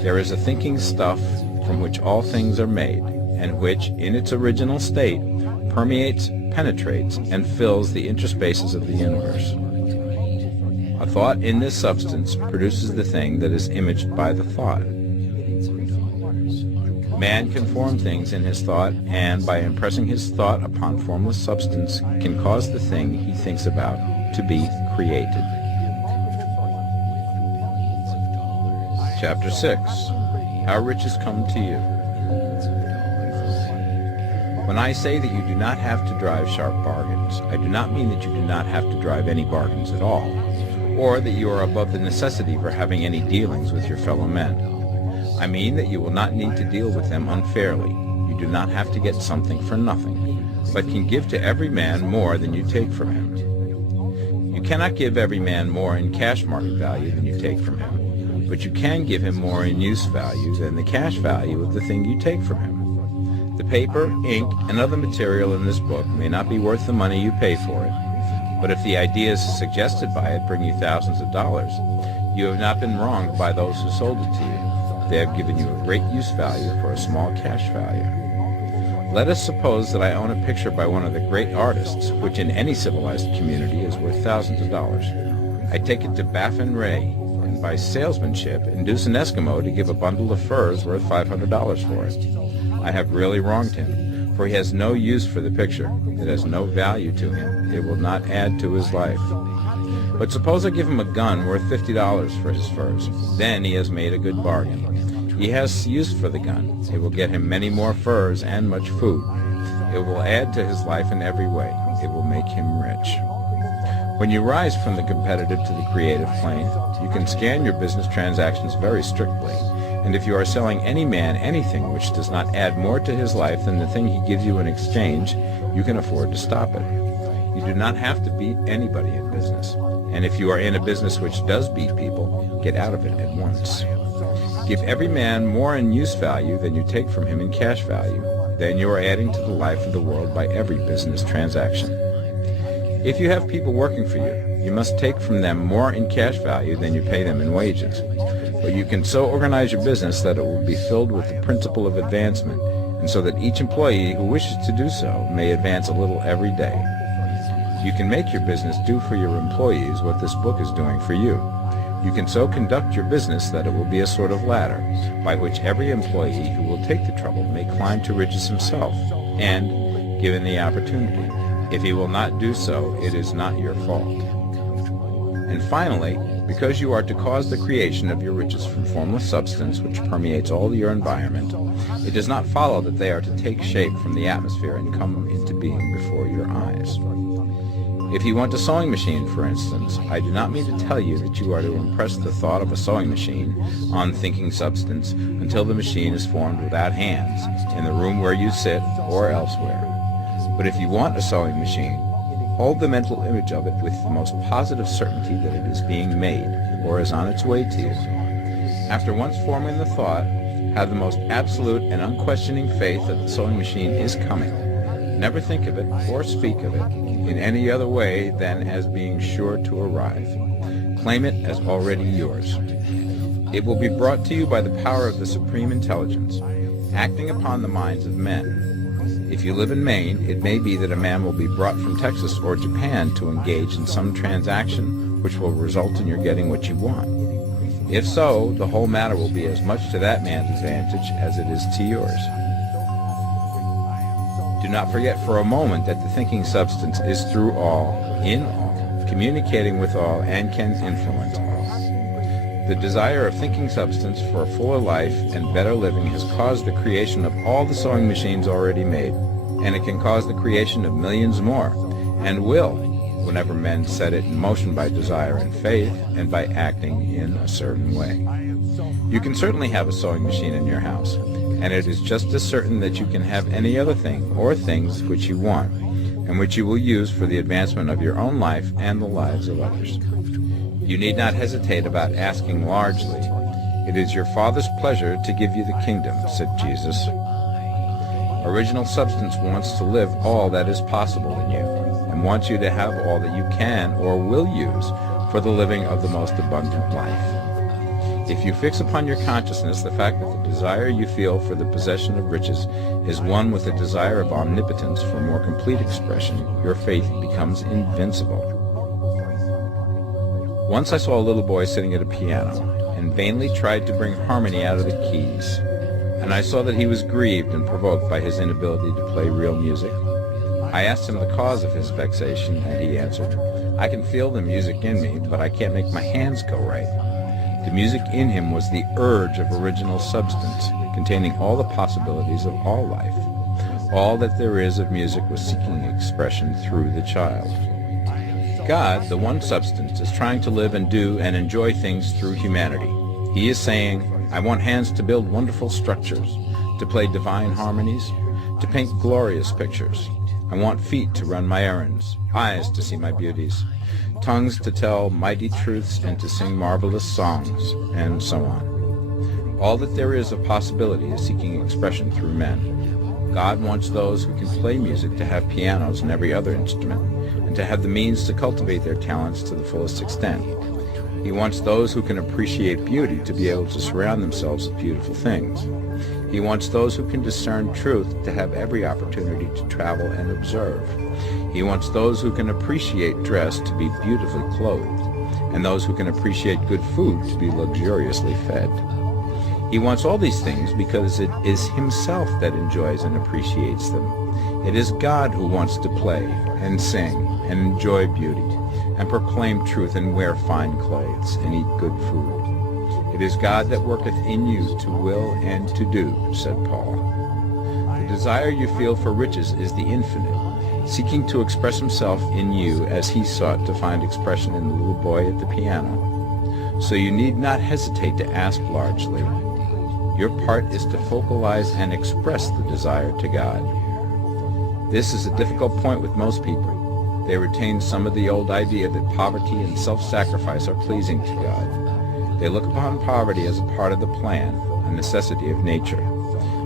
There is a thinking stuff from which all things are made, and which, in its original state, permeates, penetrates, and fills the interspaces of the universe. A thought in this substance produces the thing that is imaged by the thought. Man can form things in his thought, and by impressing his thought upon formless substance, can cause the thing he thinks about to be created. Chapter 6. How Riches Come to You. When I say that you do not have to drive sharp bargains, I do not mean that you do not have to drive any bargains at all, or that you are above the necessity for having any dealings with your fellow men. I mean that you will not need to deal with them unfairly. You do not have to get something for nothing. but can give to every man more than you take from him. You cannot give every man more in cash market value than you take from him, but you can give him more in use value than the cash value of the thing you take from him. The paper, ink, and other material in this book may not be worth the money you pay for it, but if the ideas suggested by it bring you thousands of dollars, you have not been wronged by those who sold it to you. They have given you a great use value for a small cash value. Let us suppose that I own a picture by one of the great artists, which in any civilized community is worth thousands of dollars. I take it to Baffin Ray, and by salesmanship induce an Eskimo to give a bundle of furs worth $500 for it. I have really wronged him, for he has no use for the picture. It has no value to him. It will not add to his life. But suppose I give him a gun worth $50 for his furs. Then he has made a good bargain. He has use for the gun. It will get him many more furs and much food. It will add to his life in every way. It will make him rich. When you rise from the competitive to the creative plane, you can scan your business transactions very strictly. And if you are selling any man anything which does not add more to his life than the thing he gives you in exchange, you can afford to stop it. You do not have to beat anybody in business. And if you are in a business which does beat people, get out of it at once. Give every man more in use value than you take from him in cash value. Then you are adding to the life of the world by every business transaction. If you have people working for you, you must take from them more in cash value than you pay them in wages. But you can so organize your business that it will be filled with the principle of advancement, and so that each employee who wishes to do so may advance a little every day. You can make your business do for your employees what this book is doing for you. You can so conduct your business that it will be a sort of ladder, by which every employee who will take the trouble may climb to riches himself, and, given the opportunity, if he will not do so, it is not your fault. And finally, because you are to cause the creation of your riches from formless substance which permeates all your environment, it does not follow that they are to take shape from the atmosphere and come into being before your eyes. If you want a sewing machine, for instance, I do not mean to tell you that you are to impress the thought of a sewing machine on thinking substance until the machine is formed without hands, in the room where you sit or elsewhere. But if you want a sewing machine, hold the mental image of it with the most positive certainty that it is being made, or is on its way to you. After once forming the thought, have the most absolute and unquestioning faith that the sewing machine is coming. Never think of it or speak of it in any other way than as being sure to arrive. Claim it as already yours. It will be brought to you by the power of the Supreme Intelligence, acting upon the minds of men. If you live in Maine, it may be that a man will be brought from Texas or Japan to engage in some transaction which will result in your getting what you want. If so, the whole matter will be as much to that man's advantage as it is to yours. Do not forget for a moment that the thinking substance is through all, in all, communicating with all, and can influence all. The desire of thinking substance for a fuller life and better living has caused the creation of all the sewing machines already made, and it can cause the creation of millions more, and will, whenever men set it in motion by desire and faith, and by acting in a certain way. You can certainly have a sewing machine in your house, and it is just as certain that you can have any other thing or things which you want, and which you will use for the advancement of your own life and the lives of others. You need not hesitate about asking largely. It is your Father's pleasure to give you the kingdom, said Jesus. Original substance wants to live all that is possible in you, and wants you to have all that you can or will use for the living of the most abundant life. If you fix upon your consciousness the fact that the desire you feel for the possession of riches is one with the desire of omnipotence for more complete expression, your faith becomes invincible. Once I saw a little boy sitting at a piano, and vainly tried to bring harmony out of the keys, and I saw that he was grieved and provoked by his inability to play real music. I asked him the cause of his vexation, and he answered, "I can feel the music in me, but I can't make my hands go right." The music in him was the urge of original substance, containing all the possibilities of all life. All that there is of music was seeking expression through the child. God, the one substance, is trying to live and do and enjoy things through humanity. He is saying, I want hands to build wonderful structures, to play divine harmonies, to paint glorious pictures. I want feet to run my errands, eyes to see my beauties, tongues to tell mighty truths and to sing marvelous songs, and so on. All that there is of possibility is seeking expression through men. God wants those who can play music to have pianos and every other instrument, and to have the means to cultivate their talents to the fullest extent. He wants those who can appreciate beauty to be able to surround themselves with beautiful things. He wants those who can discern truth to have every opportunity to travel and observe. He wants those who can appreciate dress to be beautifully clothed, and those who can appreciate good food to be luxuriously fed. He wants all these things because it is himself that enjoys and appreciates them. It is God who wants to play and sing and enjoy beauty and proclaim truth and wear fine clothes and eat good food. It is God that worketh in you to will and to do, said Paul. The desire you feel for riches is the infinite, seeking to express himself in you as he sought to find expression in the little boy at the piano. So you need not hesitate to ask largely. Your part is to focalize and express the desire to God. This is a difficult point with most people. They retain some of the old idea that poverty and self-sacrifice are pleasing to God. They look upon poverty as a part of the plan, a necessity of nature.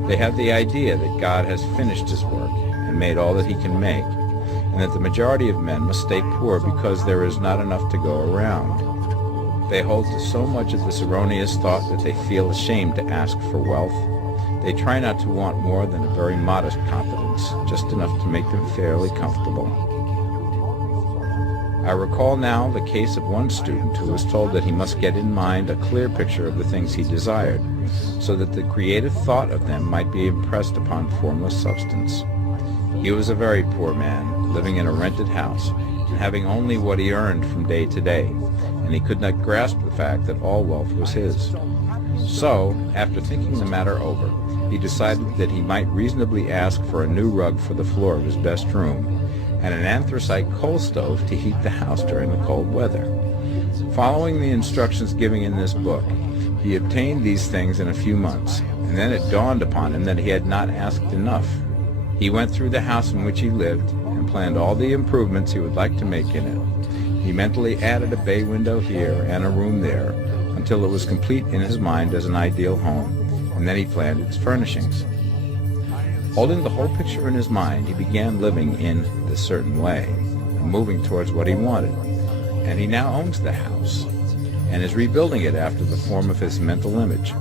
They have the idea that God has finished his work and made all that he can make, and that the majority of men must stay poor because there is not enough to go around. They hold to so much of this erroneous thought that they feel ashamed to ask for wealth. They try not to want more than a very modest competence, just enough to make them fairly comfortable. I recall now the case of one student who was told that he must get in mind a clear picture of the things he desired, so that the creative thought of them might be impressed upon formless substance. He was a very poor man, living in a rented house, and having only what he earned from day to day, and he could not grasp the fact that all wealth was his. So, after thinking the matter over, he decided that he might reasonably ask for a new rug for the floor of his best room, and an anthracite coal stove to heat the house during the cold weather. Following the instructions given in this book, he obtained these things in a few months, and then it dawned upon him that he had not asked enough. He went through the house in which he lived and planned all the improvements he would like to make in it. He mentally added a bay window here and a room there until it was complete in his mind as an ideal home, and then he planned its furnishings. Holding the whole picture in his mind, he began living in this certain way, and moving towards what he wanted. And he now owns the house, and is rebuilding it after the form of his mental image.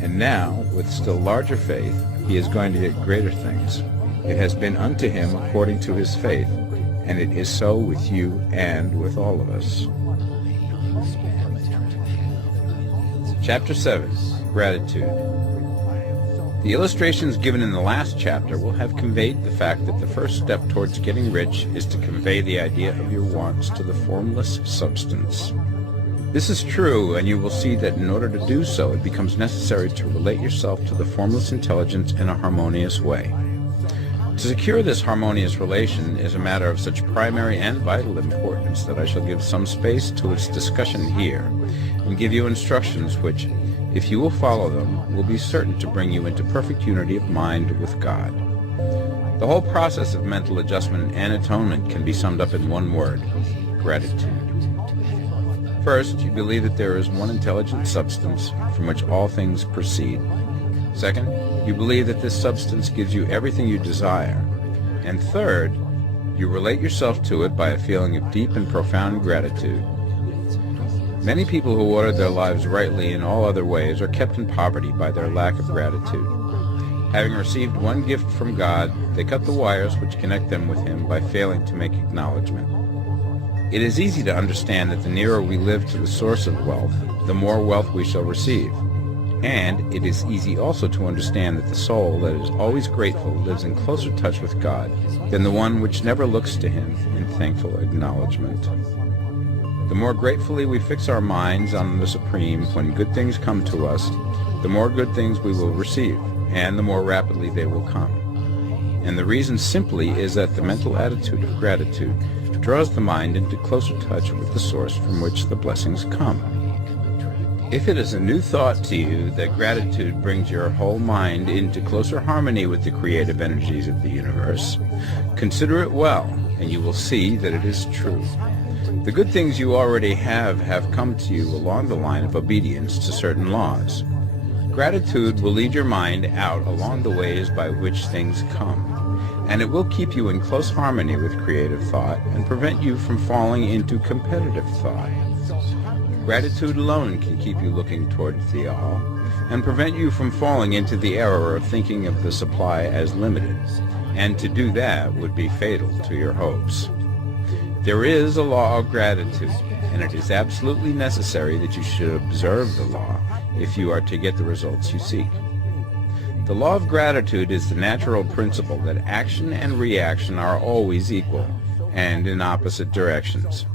And now, with still larger faith, he is going to get greater things. It has been unto him according to his faith, and it is so with you and with all of us. Chapter 7. Gratitude. The illustrations given in the last chapter will have conveyed the fact that the first step towards getting rich is to convey the idea of your wants to the formless substance. This is true, and you will see that in order to do so, it becomes necessary to relate yourself to the formless intelligence in a harmonious way. To secure this harmonious relation is a matter of such primary and vital importance that I shall give some space to its discussion here, and give you instructions which, if you will follow them, will be certain to bring you into perfect unity of mind with God. The whole process of mental adjustment and atonement can be summed up in one word: gratitude. First, you believe that there is one intelligent substance from which all things proceed. Second, you believe that this substance gives you everything you desire. And third, you relate yourself to it by a feeling of deep and profound gratitude. Many people who order their lives rightly in all other ways are kept in poverty by their lack of gratitude. Having received one gift from God, they cut the wires which connect them with him by failing to make acknowledgement. It is easy to understand that the nearer we live to the source of wealth, the more wealth we shall receive. And it is easy also to understand that the soul that is always grateful lives in closer touch with God than the one which never looks to him in thankful acknowledgement. The more gratefully we fix our minds on the Supreme when good things come to us, the more good things we will receive, and the more rapidly they will come. And the reason simply is that the mental attitude of gratitude draws the mind into closer touch with the source from which the blessings come. If it is a new thought to you that gratitude brings your whole mind into closer harmony with the creative energies of the universe, consider it well, and you will see that it is true. The good things you already have come to you along the line of obedience to certain laws. Gratitude will lead your mind out along the ways by which things come, and it will keep you in close harmony with creative thought and prevent you from falling into competitive thought. Gratitude alone can keep you looking towards the all and prevent you from falling into the error of thinking of the supply as limited, and to do that would be fatal to your hopes. There is a law of gratitude, and it is absolutely necessary that you should observe the law if you are to get the results you seek. The law of gratitude is the natural principle that action and reaction are always equal and in opposite directions.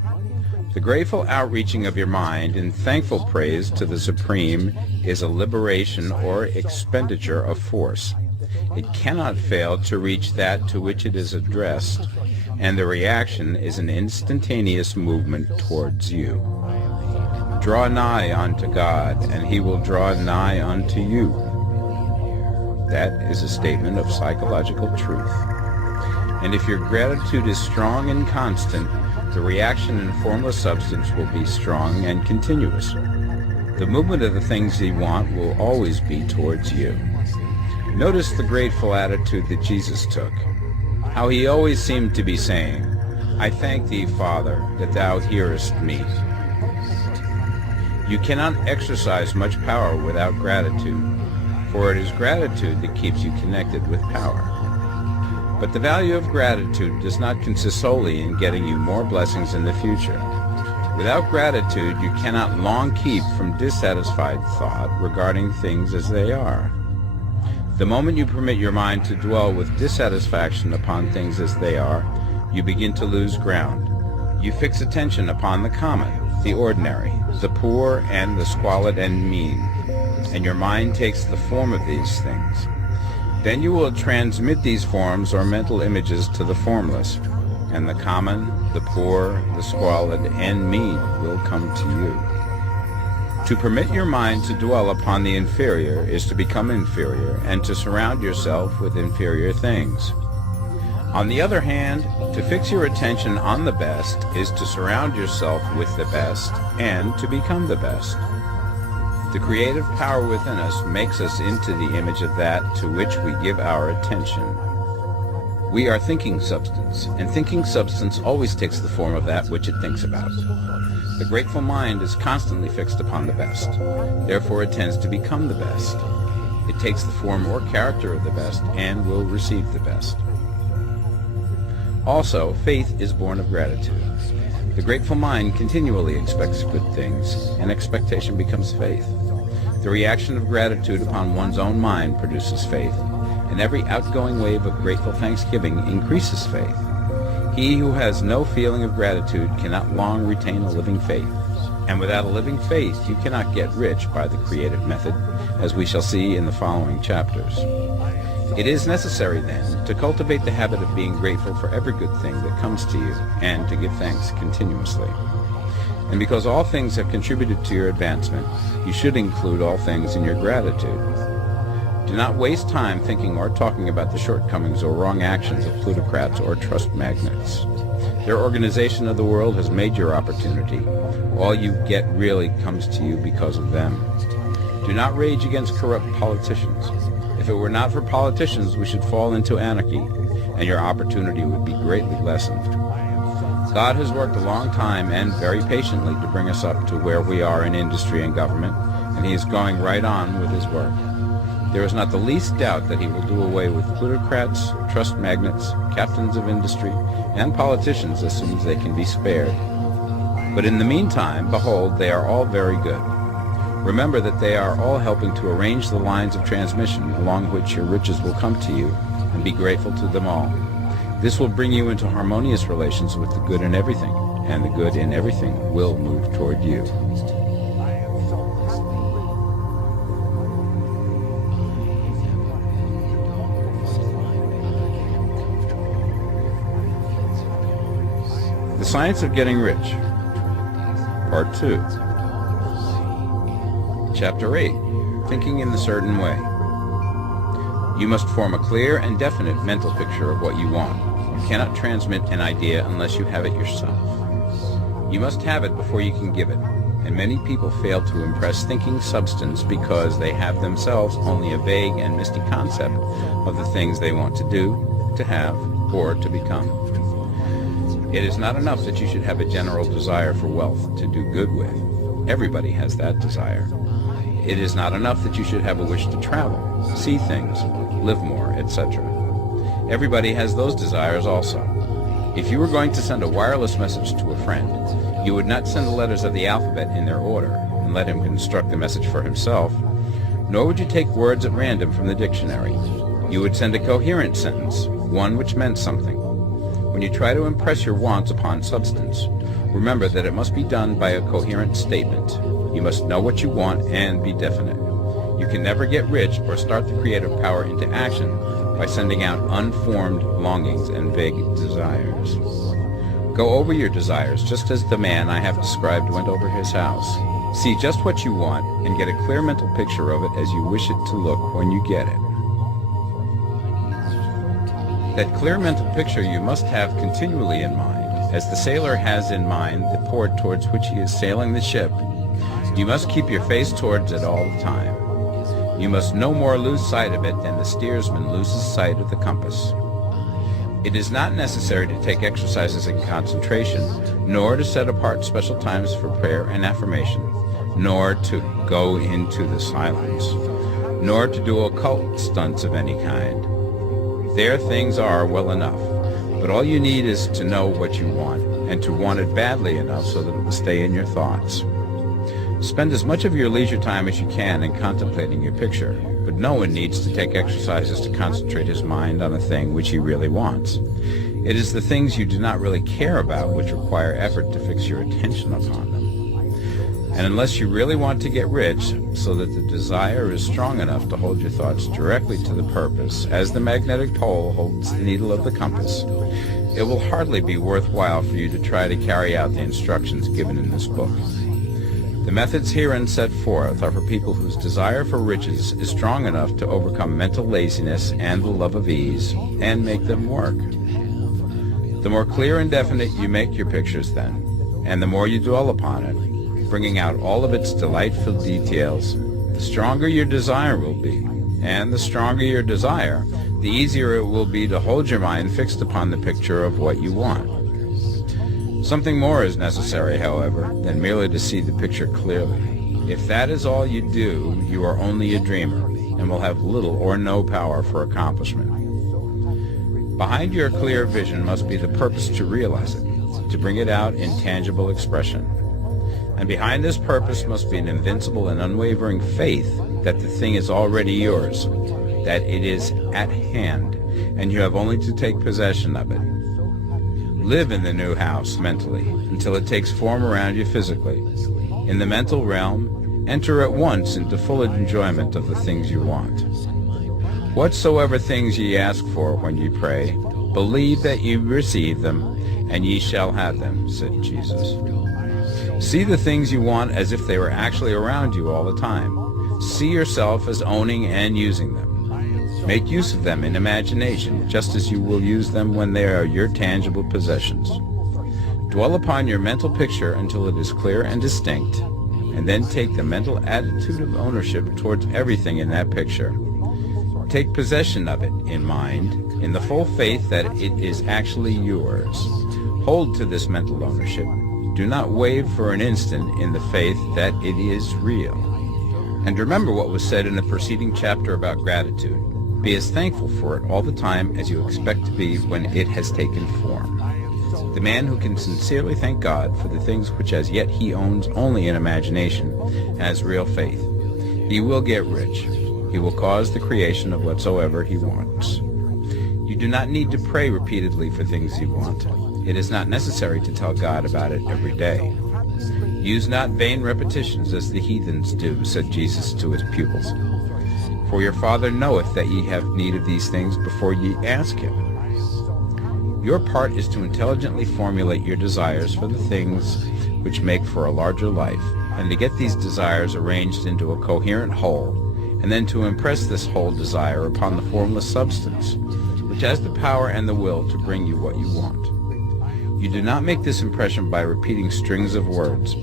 The grateful outreaching of your mind in thankful praise to the Supreme is a liberation or expenditure of force. It cannot fail to reach that to which it is addressed, and the reaction is an instantaneous movement towards you. Draw nigh unto God, and he will draw nigh unto you. That is a statement of psychological truth. And if your gratitude is strong and constant, the reaction in formless substance will be strong and continuous. The movement of the things you want will always be towards you. Notice the grateful attitude that Jesus took, how he always seemed to be saying, I thank thee, Father, that thou hearest me. You cannot exercise much power without gratitude, for it is gratitude that keeps you connected with power. But the value of gratitude does not consist solely in getting you more blessings in the future. Without gratitude, you cannot long keep from dissatisfied thought regarding things as they are. The moment you permit your mind to dwell with dissatisfaction upon things as they are, you begin to lose ground. You fix attention upon the common, the ordinary, the poor and the squalid and mean, and your mind takes the form of these things. Then you will transmit these forms or mental images to the formless, and the common, the poor, the squalid, and mean will come to you. To permit your mind to dwell upon the inferior is to become inferior and to surround yourself with inferior things. On the other hand, to fix your attention on the best is to surround yourself with the best and to become the best. The creative power within us makes us into the image of that to which we give our attention. We are thinking substance, and thinking substance always takes the form of that which it thinks about. The grateful mind is constantly fixed upon the best. Therefore it tends to become the best. It takes the form or character of the best and will receive the best. Also, faith is born of gratitude. The grateful mind continually expects good things, and expectation becomes faith. The reaction of gratitude upon one's own mind produces faith, and every outgoing wave of grateful thanksgiving increases faith. He who has no feeling of gratitude cannot long retain a living faith, and without a living faith you cannot get rich by the creative method, as we shall see in the following chapters. It is necessary, then, to cultivate the habit of being grateful for every good thing that comes to you, and to give thanks continuously. And because all things have contributed to your advancement, you should include all things in your gratitude. Do not waste time thinking or talking about the shortcomings or wrong actions of plutocrats or trust magnates. Their organization of the world has made your opportunity. All you get really comes to you because of them. Do not rage against corrupt politicians. If it were not for politicians, we should fall into anarchy, and your opportunity would be greatly lessened. God has worked a long time and very patiently to bring us up to where we are in industry and government, and he is going right on with his work. There is not the least doubt that he will do away with plutocrats, trust magnates, captains of industry, and politicians as soon as they can be spared. But in the meantime, behold, they are all very good. Remember that they are all helping to arrange the lines of transmission along which your riches will come to you, and be grateful to them all. This will bring you into harmonious relations with the good in everything, and the good in everything will move toward you. The Science of Getting Rich, Part 2. Chapter 8. Thinking in the Certain Way. You must form a clear and definite mental picture of what you want. You cannot transmit an idea unless you have it yourself. You must have it before you can give it, and many people fail to impress thinking substance because they have themselves only a vague and misty concept of the things they want to do, to have, or to become. It is not enough that you should have a general desire for wealth to do good with. Everybody has that desire. It is not enough that you should have a wish to travel, see things, live more, etc. Everybody has those desires also. If you were going to send a wireless message to a friend, you would not send the letters of the alphabet in their order and let him construct the message for himself, nor would you take words at random from the dictionary. You would send a coherent sentence, one which meant something. When you try to impress your wants upon substance, remember that it must be done by a coherent statement. You must know what you want and be definite. You can never get rich or start the creative power into action by sending out unformed longings and vague desires. Go over your desires just as the man I have described went over his house. See just what you want and get a clear mental picture of it as you wish it to look when you get it. That clear mental picture you must have continually in mind, as the sailor has in mind the port towards which he is sailing the ship. You must keep your face towards it all the time. You must no more lose sight of it than the steersman loses sight of the compass. It is not necessary to take exercises in concentration, nor to set apart special times for prayer and affirmation, nor to go into the silence, nor to do occult stunts of any kind. There things are well enough, but all you need is to know what you want, and to want it badly enough so that it will stay in your thoughts. Spend as much of your leisure time as you can in contemplating your picture, but no one needs to take exercises to concentrate his mind on a thing which he really wants. It is the things you do not really care about which require effort to fix your attention upon them. And unless you really want to get rich, so that the desire is strong enough to hold your thoughts directly to the purpose, as the magnetic pole holds the needle of the compass, it will hardly be worthwhile for you to try to carry out the instructions given in this book. The methods herein set forth are for people whose desire for riches is strong enough to overcome mental laziness and the love of ease, and make them work. The more clear and definite you make your pictures then, and the more you dwell upon it, bringing out all of its delightful details, the stronger your desire will be, and the stronger your desire, the easier it will be to hold your mind fixed upon the picture of what you want. Something more is necessary, however, than merely to see the picture clearly. If that is all you do, you are only a dreamer, and will have little or no power for accomplishment. Behind your clear vision must be the purpose to realize it, to bring it out in tangible expression. And behind this purpose must be an invincible and unwavering faith that the thing is already yours, that it is at hand, and you have only to take possession of it. Live in the new house mentally until it takes form around you physically. In the mental realm, enter at once into full enjoyment of the things you want. Whatsoever things ye ask for when ye pray, believe that ye receive them, and ye shall have them, said Jesus. See the things you want as if they were actually around you all the time. See yourself as owning and using them. Make use of them in imagination, just as you will use them when they are your tangible possessions. Dwell upon your mental picture until it is clear and distinct, and then take the mental attitude of ownership towards everything in that picture. Take possession of it in mind, in the full faith that it is actually yours. Hold to this mental ownership. Do not waver for an instant in the faith that it is real. And remember what was said in the preceding chapter about gratitude. Be as thankful for it all the time as you expect to be when it has taken form. The man who can sincerely thank God for the things which as yet he owns only in imagination has real faith. He will get rich. He will cause the creation of whatsoever he wants. You do not need to pray repeatedly for things you want. It is not necessary to tell God about it every day. Use not vain repetitions as the heathens do, said Jesus to his pupils. For your Father knoweth that ye have need of these things before ye ask him. Your part is to intelligently formulate your desires for the things which make for a larger life, and to get these desires arranged into a coherent whole, and then to impress this whole desire upon the formless substance, which has the power and the will to bring you what you want. You do not make this impression by repeating strings of words.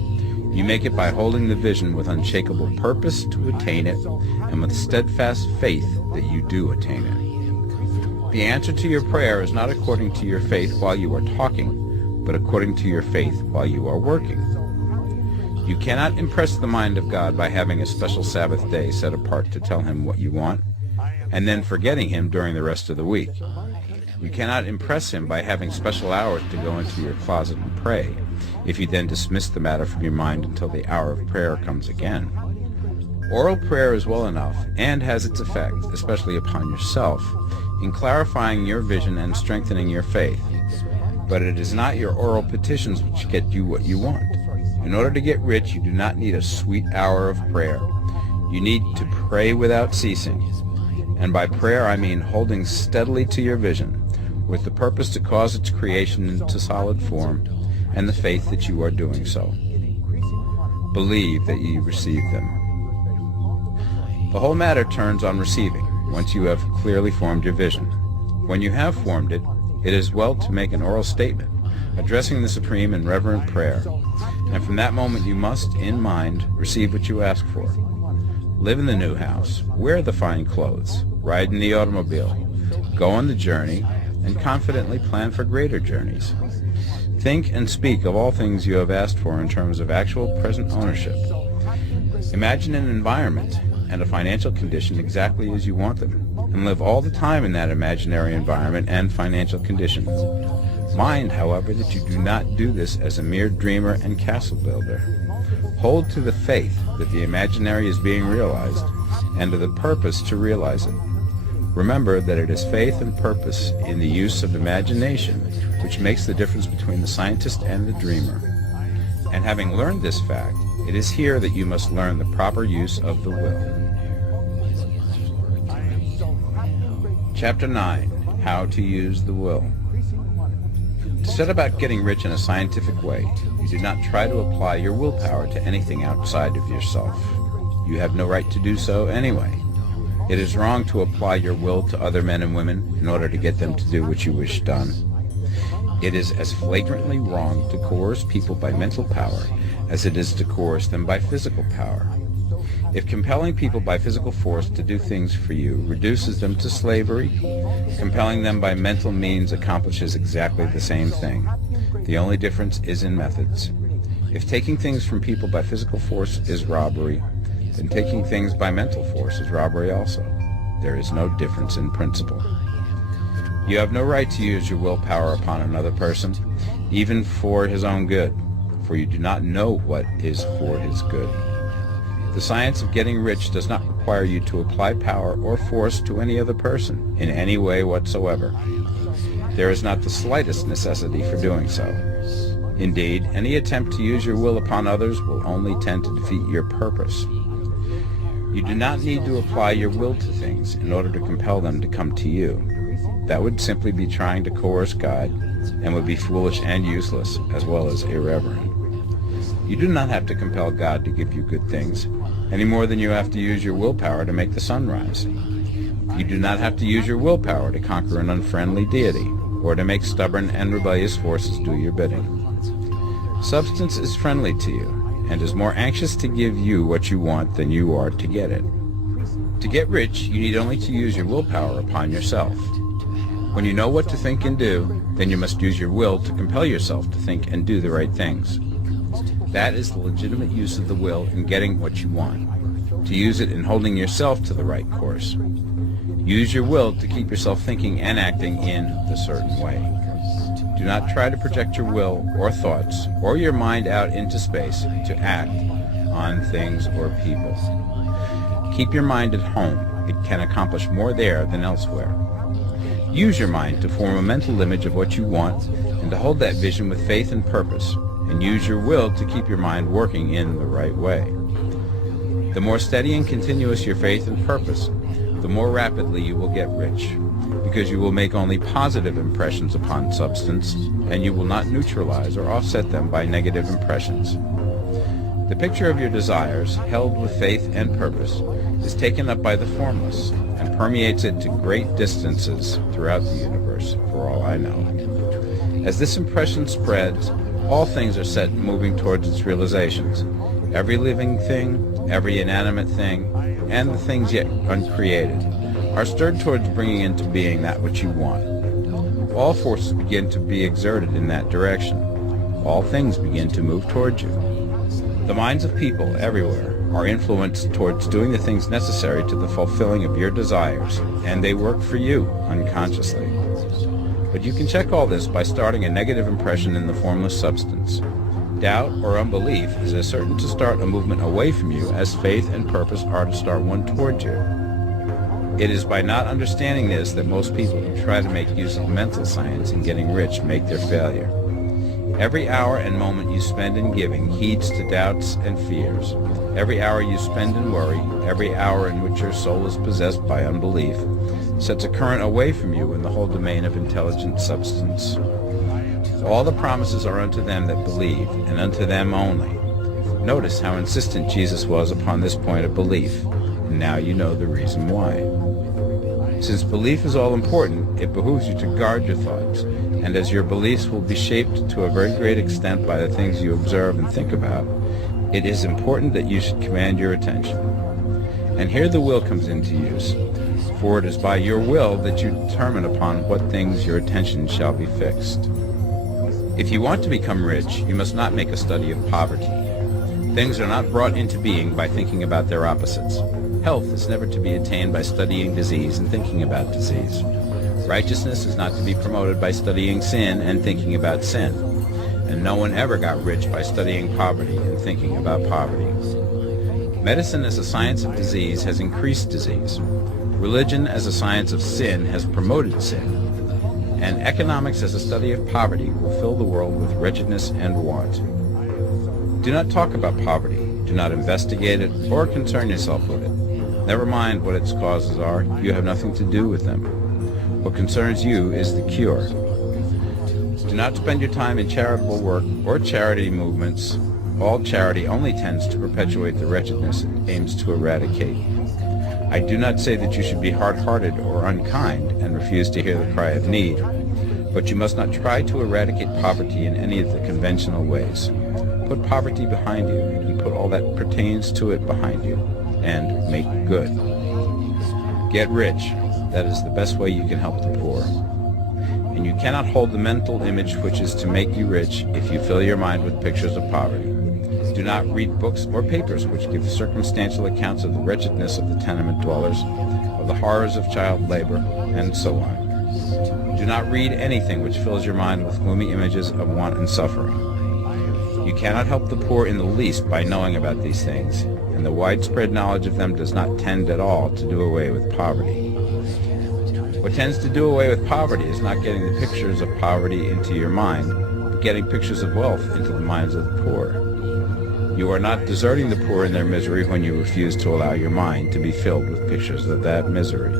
You make it by holding the vision with unshakable purpose to attain it, and with steadfast faith that you do attain it. The answer to your prayer is not according to your faith while you are talking, but according to your faith while you are working. You cannot impress the mind of God by having a special Sabbath day set apart to tell him what you want, and then forgetting him during the rest of the week. You cannot impress him by having special hours to go into your closet and pray, if you then dismiss the matter from your mind until the hour of prayer comes again. Oral prayer is well enough, and has its effect, especially upon yourself, in clarifying your vision and strengthening your faith. But it is not your oral petitions which get you what you want. In order to get rich, you do not need a sweet hour of prayer. You need to pray without ceasing. And by prayer I mean holding steadily to your vision, with the purpose to cause its creation into solid form, and the faith that you are doing so. Believe that ye receive them. The whole matter turns on receiving, once you have clearly formed your vision. When you have formed it, it is well to make an oral statement, addressing the Supreme in reverent prayer, and from that moment you must, in mind, receive what you ask for. Live in the new house, wear the fine clothes, ride in the automobile, go on the journey, and confidently plan for greater journeys. Think and speak of all things you have asked for in terms of actual present ownership. Imagine an environment and a financial condition exactly as you want them, and live all the time in that imaginary environment and financial condition. Mind, however, that you do not do this as a mere dreamer and castle builder. Hold to the faith that the imaginary is being realized, and to the purpose to realize it. Remember that it is faith and purpose in the use of imagination which makes the difference between the scientist and the dreamer. And having learned this fact, it is here that you must learn the proper use of the will. Chapter 9. How to use the will. To set about getting rich in a scientific way, you do not try to apply your willpower to anything outside of yourself. You have no right to do so anyway. It is wrong to apply your will to other men and women in order to get them to do what you wish done. It is as flagrantly wrong to coerce people by mental power as it is to coerce them by physical power. If compelling people by physical force to do things for you reduces them to slavery, compelling them by mental means accomplishes exactly the same thing. The only difference is in methods. If taking things from people by physical force is robbery, then taking things by mental force is robbery also. There is no difference in principle. You have no right to use your willpower upon another person, even for his own good, for you do not know what is for his good. The science of getting rich does not require you to apply power or force to any other person in any way whatsoever. There is not the slightest necessity for doing so. Indeed, any attempt to use your will upon others will only tend to defeat your purpose. You do not need to apply your will to things in order to compel them to come to you. That would simply be trying to coerce God, and would be foolish and useless, as well as irreverent. You do not have to compel God to give you good things, any more than you have to use your willpower to make the sun rise. You do not have to use your willpower to conquer an unfriendly deity, or to make stubborn and rebellious forces do your bidding. Substance is friendly to you, and is more anxious to give you what you want than you are to get it. To get rich, you need only to use your willpower upon yourself. When you know what to think and do, then you must use your will to compel yourself to think and do the right things. That is the legitimate use of the will in getting what you want, to use it in holding yourself to the right course. Use your will to keep yourself thinking and acting in the certain way. Do not try to project your will or thoughts or your mind out into space to act on things or people. Keep your mind at home. It can accomplish more there than elsewhere. Use your mind to form a mental image of what you want and to hold that vision with faith and purpose, and use your will to keep your mind working in the right way. The more steady and continuous your faith and purpose, the more rapidly you will get rich, because you will make only positive impressions upon substance, and you will not neutralize or offset them by negative impressions. The picture of your desires, held with faith and purpose, is taken up by the formless and permeates it to great distances throughout the universe, for all I know. As this impression spreads, all things are set moving towards its realizations. Every living thing, every inanimate thing, and the things yet uncreated are stirred towards bringing into being that which you want. All forces begin to be exerted in that direction. All things begin to move towards you. The minds of people everywhere are influenced towards doing the things necessary to the fulfilling of your desires, and they work for you unconsciously. But you can check all this by starting a negative impression in the formless substance. Doubt or unbelief is as certain to start a movement away from you as faith and purpose are to start one toward you. It is by not understanding this that most people who try to make use of mental science in getting rich make their failure. Every hour and moment you spend in giving heeds to doubts and fears. Every hour you spend in worry, every hour in which your soul is possessed by unbelief, sets a current away from you in the whole domain of intelligent substance. All the promises are unto them that believe, and unto them only. Notice how insistent Jesus was upon this point of belief, and now you know the reason why. Since belief is all important, it behooves you to guard your thoughts, and as your beliefs will be shaped to a very great extent by the things you observe and think about, it is important that you should command your attention. And here the will comes into use, for it is by your will that you determine upon what things your attention shall be fixed. If you want to become rich, you must not make a study of poverty. Things are not brought into being by thinking about their opposites. Health is never to be attained by studying disease and thinking about disease. Righteousness is not to be promoted by studying sin and thinking about sin. And no one ever got rich by studying poverty and thinking about poverty. Medicine as a science of disease has increased disease. Religion as a science of sin has promoted sin. And economics as a study of poverty will fill the world with wretchedness and want. Do not talk about poverty. Do not investigate it or concern yourself with it. Never mind what its causes are. You have nothing to do with them. What concerns you is the cure. Do not spend your time in charitable work or charity movements. All charity only tends to perpetuate the wretchedness it aims to eradicate. I do not say that you should be hard-hearted or unkind and refuse to hear the cry of need, but you must not try to eradicate poverty in any of the conventional ways. Put poverty behind you and put all that pertains to it behind you, and make good. Get rich. That is the best way you can help the poor. And you cannot hold the mental image which is to make you rich if you fill your mind with pictures of poverty. Do not read books or papers which give circumstantial accounts of the wretchedness of the tenement dwellers, of the horrors of child labor, and so on. Do not read anything which fills your mind with gloomy images of want and suffering. You cannot help the poor in the least by knowing about these things, and the widespread knowledge of them does not tend at all to do away with poverty. What tends to do away with poverty is not getting the pictures of poverty into your mind, but getting pictures of wealth into the minds of the poor. You are not deserting the poor in their misery when you refuse to allow your mind to be filled with pictures of that misery.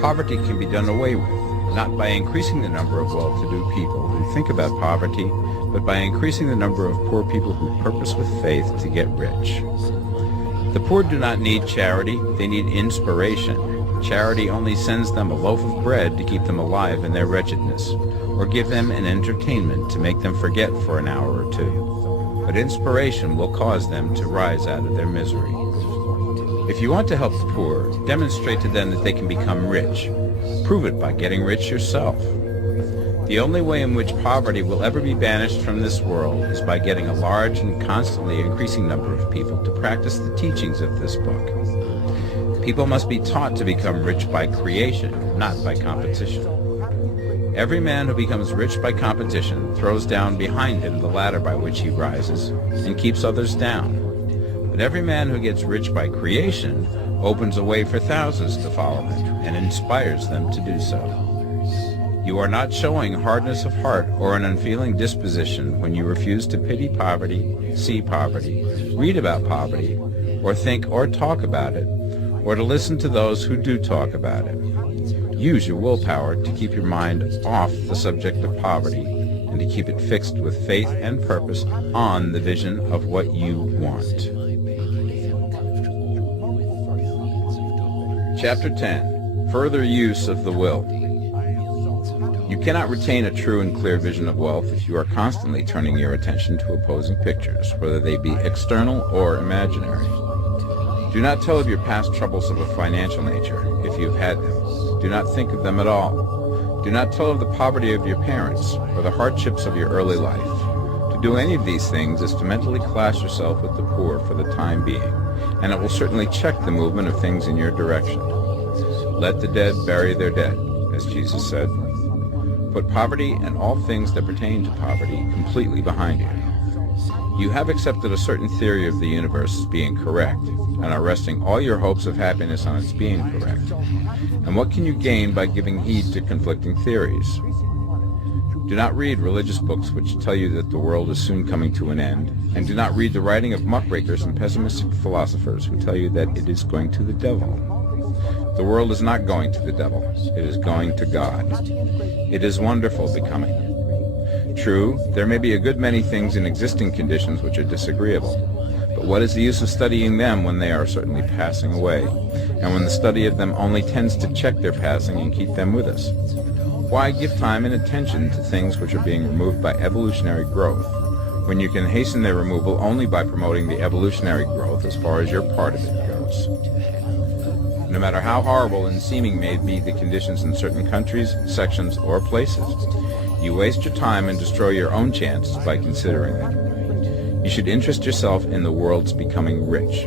Poverty can be done away with, not by increasing the number of well-to-do people who think about poverty, but by increasing the number of poor people who purpose with faith to get rich. The poor do not need charity, they need inspiration. Charity only sends them a loaf of bread to keep them alive in their wretchedness, or give them an entertainment to make them forget for an hour or two. But inspiration will cause them to rise out of their misery. If you want to help the poor, demonstrate to them that they can become rich. Prove it by getting rich yourself. The only way in which poverty will ever be banished from this world is by getting a large and constantly increasing number of people to practice the teachings of this book. People must be taught to become rich by creation, not by competition. Every man who becomes rich by competition throws down behind him the ladder by which he rises and keeps others down. But every man who gets rich by creation opens a way for thousands to follow him and inspires them to do so. You are not showing hardness of heart or an unfeeling disposition when you refuse to pity poverty, see poverty, read about poverty, or think or talk about it, or to listen to those who do talk about it. Use your willpower to keep your mind off the subject of poverty and to keep it fixed with faith and purpose on the vision of what you want. Chapter 10. Further use of the will. You cannot retain a true and clear vision of wealth if you are constantly turning your attention to opposing pictures, whether they be external or imaginary. Do not tell of your past troubles of a financial nature, if you have had them. Do not think of them at all. Do not tell of the poverty of your parents or the hardships of your early life. To do any of these things is to mentally class yourself with the poor for the time being, and it will certainly check the movement of things in your direction. Let the dead bury their dead, as Jesus said. Put poverty and all things that pertain to poverty completely behind you. You have accepted a certain theory of the universe as being correct, and are resting all your hopes of happiness on its being correct. And what can you gain by giving heed to conflicting theories? Do not read religious books which tell you that the world is soon coming to an end, and do not read the writing of muckrakers and pessimistic philosophers who tell you that it is going to the devil. The world is not going to the devil. It is going to God. It is wonderful becoming. True, there may be a good many things in existing conditions which are disagreeable, but what is the use of studying them when they are certainly passing away, and when the study of them only tends to check their passing and keep them with us? Why give time and attention to things which are being removed by evolutionary growth, when you can hasten their removal only by promoting the evolutionary growth as far as your part of it goes? No matter how horrible and seeming may be the conditions in certain countries, sections, or places, you waste your time and destroy your own chances by considering them. You should interest yourself in the world's becoming rich.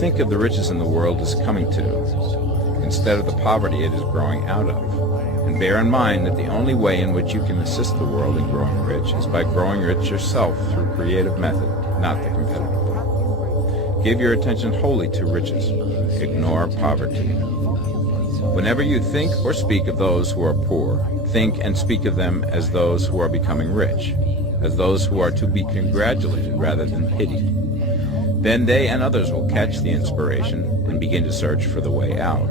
Think of the riches in the world as coming to, instead of the poverty it is growing out of. And bear in mind that the only way in which you can assist the world in growing rich is by growing rich yourself through creative method, not the competitive one. Give your attention wholly to riches. Ignore poverty. Whenever you think or speak of those who are poor, think and speak of them as those who are becoming rich, as those who are to be congratulated rather than pitied. Then they and others will catch the inspiration and begin to search for the way out.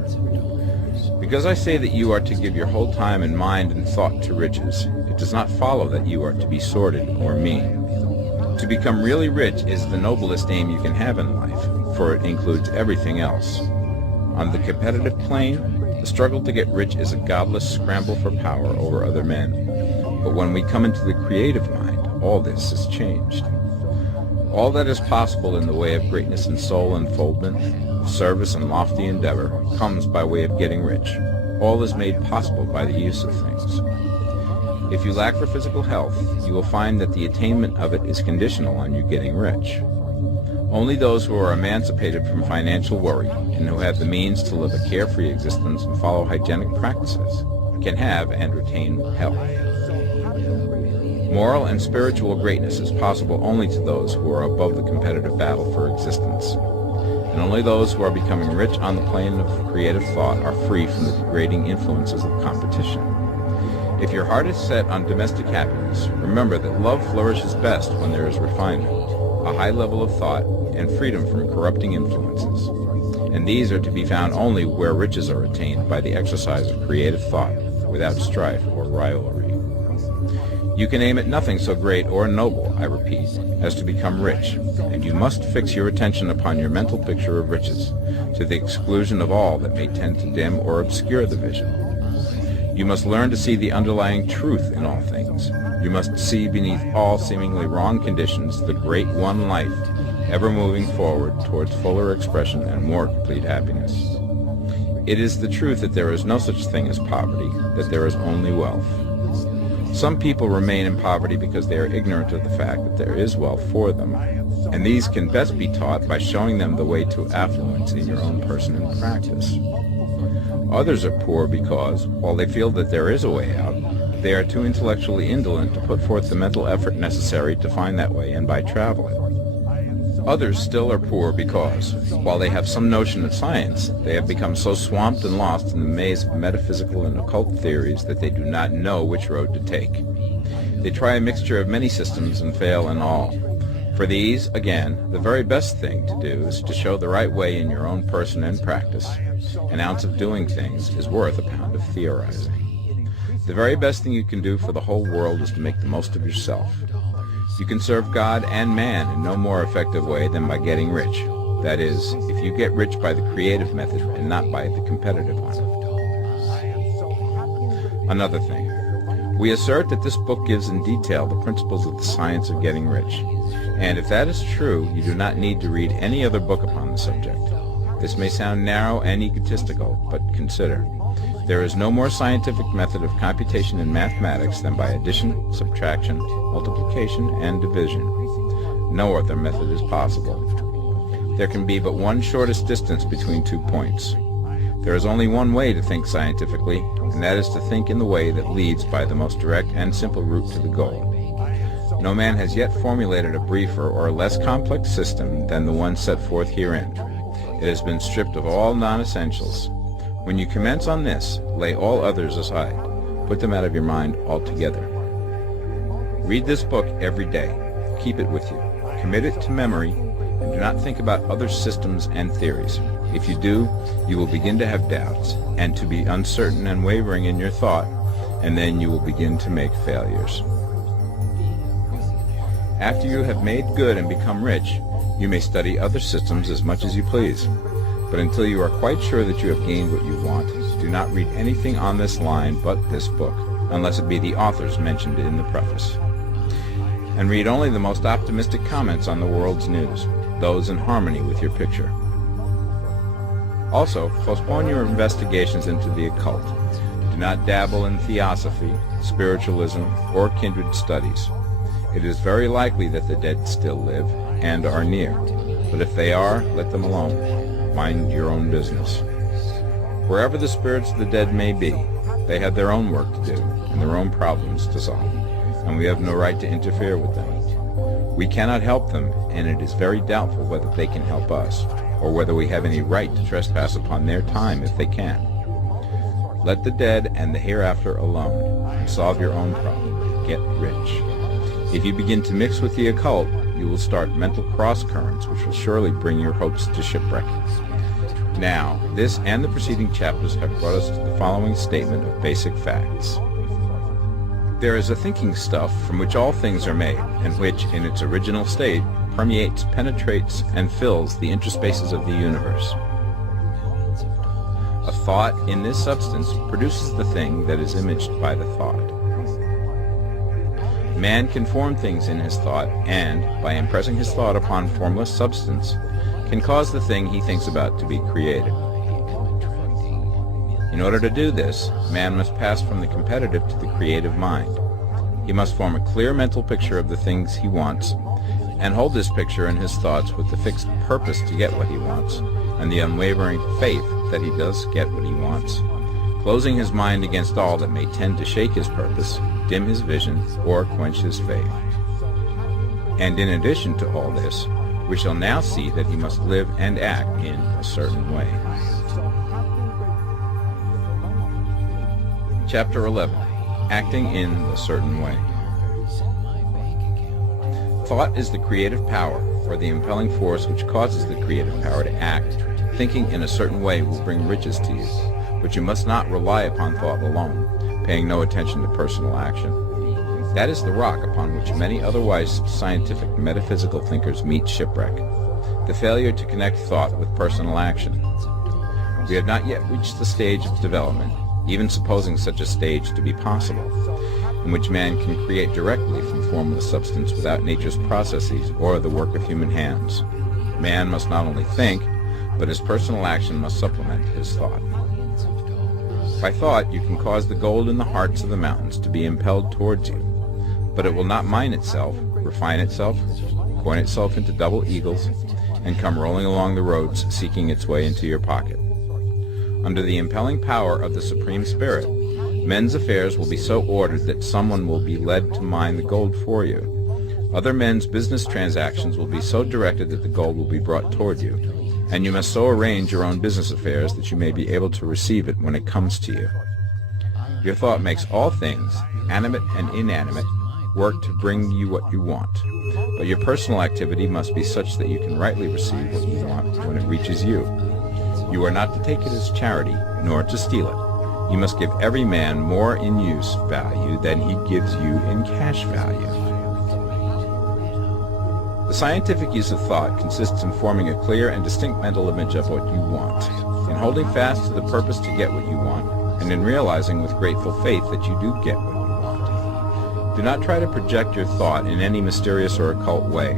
Because I say that you are to give your whole time and mind and thought to riches, it does not follow that you are to be sordid or mean. To become really rich is the noblest aim you can have in life, for it includes everything else. On the competitive plane, the struggle to get rich is a godless scramble for power over other men. But when we come into the creative mind, all this is changed. All that is possible in the way of greatness and soul unfoldment, of service and lofty endeavor, comes by way of getting rich. All is made possible by the use of things. If you lack for physical health, you will find that the attainment of it is conditional on you getting rich. Only those who are emancipated from financial worry and who have the means to live a carefree existence and follow hygienic practices can have and retain health. Moral and spiritual greatness is possible only to those who are above the competitive battle for existence. And only those who are becoming rich on the plane of creative thought are free from the degrading influences of competition. If your heart is set on domestic happiness, remember that love flourishes best when there is refinement, a high level of thought, and freedom from corrupting influences. And these are to be found only where riches are attained by the exercise of creative thought, without strife or rivalry. You can aim at nothing so great or noble, I repeat, as to become rich, and you must fix your attention upon your mental picture of riches, to the exclusion of all that may tend to dim or obscure the vision. You must learn to see the underlying truth in all things. You must see beneath all seemingly wrong conditions the great one life, ever moving forward towards fuller expression and more complete happiness. It is the truth that there is no such thing as poverty, that there is only wealth. Some people remain in poverty because they are ignorant of the fact that there is wealth for them, and these can best be taught by showing them the way to affluence in your own person and practice. Others are poor because, while they feel that there is a way out, they are too intellectually indolent to put forth the mental effort necessary to find that way and by traveling. Others still are poor because, while they have some notion of science, they have become so swamped and lost in the maze of metaphysical and occult theories that they do not know which road to take. They try a mixture of many systems and fail in all. For these, again, the very best thing to do is to show the right way in your own person and practice. An ounce of doing things is worth a pound of theorizing. The very best thing you can do for the whole world is to make the most of yourself. You can serve God and man in no more effective way than by getting rich. That is, if you get rich by the creative method and not by the competitive one. Another thing. We assert that this book gives in detail the principles of the science of getting rich. And if that is true, you do not need to read any other book upon the subject. This may sound narrow and egotistical, but consider. There is no more scientific method of computation in mathematics than by addition, subtraction, multiplication, and division. No other method is possible. There can be but one shortest distance between 2 points. There is only one way to think scientifically, and that is to think in the way that leads by the most direct and simple route to the goal. No man has yet formulated a briefer or less complex system than the one set forth herein. It has been stripped of all non-essentials. When you commence on this, lay all others aside. Put them out of your mind altogether. Read this book every day. Keep it with you. Commit it to memory, and do not think about other systems and theories. If you do, you will begin to have doubts, and to be uncertain and wavering in your thought, and then you will begin to make failures. After you have made good and become rich, you may study other systems as much as you please. But until you are quite sure that you have gained what you want, do not read anything on this line but this book, unless it be the authors mentioned in the preface. And read only the most optimistic comments on the world's news, those in harmony with your picture. Also, postpone your investigations into the occult. Do not dabble in theosophy, spiritualism, or kindred studies. It is very likely that the dead still live and are near, but if they are, let them alone. Mind your own business. Wherever the spirits of the dead may be, they have their own work to do and their own problems to solve, and we have no right to interfere with them. We cannot help them, and it is very doubtful whether they can help us, or whether we have any right to trespass upon their time if they can. Let the dead and the hereafter alone, and solve your own problem. Get rich. If you begin to mix with the occult, you will start mental cross-currents which will surely bring your hopes to shipwreck. Now, this and the preceding chapters have brought us to the following statement of basic facts. There is a thinking stuff from which all things are made, and which, in its original state, permeates, penetrates, and fills the interspaces of the universe. A thought in this substance produces the thing that is imaged by the thought. Man can form things in his thought, and, by impressing his thought upon formless substance, can cause the thing he thinks about to be created. In order to do this, man must pass from the competitive to the creative mind. He must form a clear mental picture of the things he wants, and hold this picture in his thoughts with the fixed purpose to get what he wants, and the unwavering faith that he does get what he wants, closing his mind against all that may tend to shake his purpose, dim his vision, or quench his faith. And in addition to all this, we shall now see that he must live and act in a certain way. Chapter 11. Acting in a certain way. Thought is the creative power, or the impelling force which causes the creative power to act. Thinking in a certain way will bring riches to you, but you must not rely upon thought alone, paying no attention to personal action. That is the rock upon which many otherwise scientific metaphysical thinkers meet shipwreck, the failure to connect thought with personal action. We have not yet reached the stage of development, even supposing such a stage to be possible, in which man can create directly from formless substance without nature's processes or the work of human hands. Man must not only think, but his personal action must supplement his thought. By thought, you can cause the gold in the hearts of the mountains to be impelled towards you, but it will not mine itself, refine itself, coin itself into double eagles, and come rolling along the roads seeking its way into your pocket. Under the impelling power of the Supreme Spirit, men's affairs will be so ordered that someone will be led to mine the gold for you. Other men's business transactions will be so directed that the gold will be brought toward you, and you must so arrange your own business affairs that you may be able to receive it when it comes to you. Your thought makes all things, animate and inanimate, work to bring you what you want, but your personal activity must be such that you can rightly receive what you want when it reaches you. You are not to take it as charity, nor to steal it. You must give every man more in use value than he gives you in cash value. The scientific use of thought consists in forming a clear and distinct mental image of what you want, in holding fast to the purpose to get what you want, and in realizing with grateful faith that you do get what you want. Do not try to project your thought in any mysterious or occult way,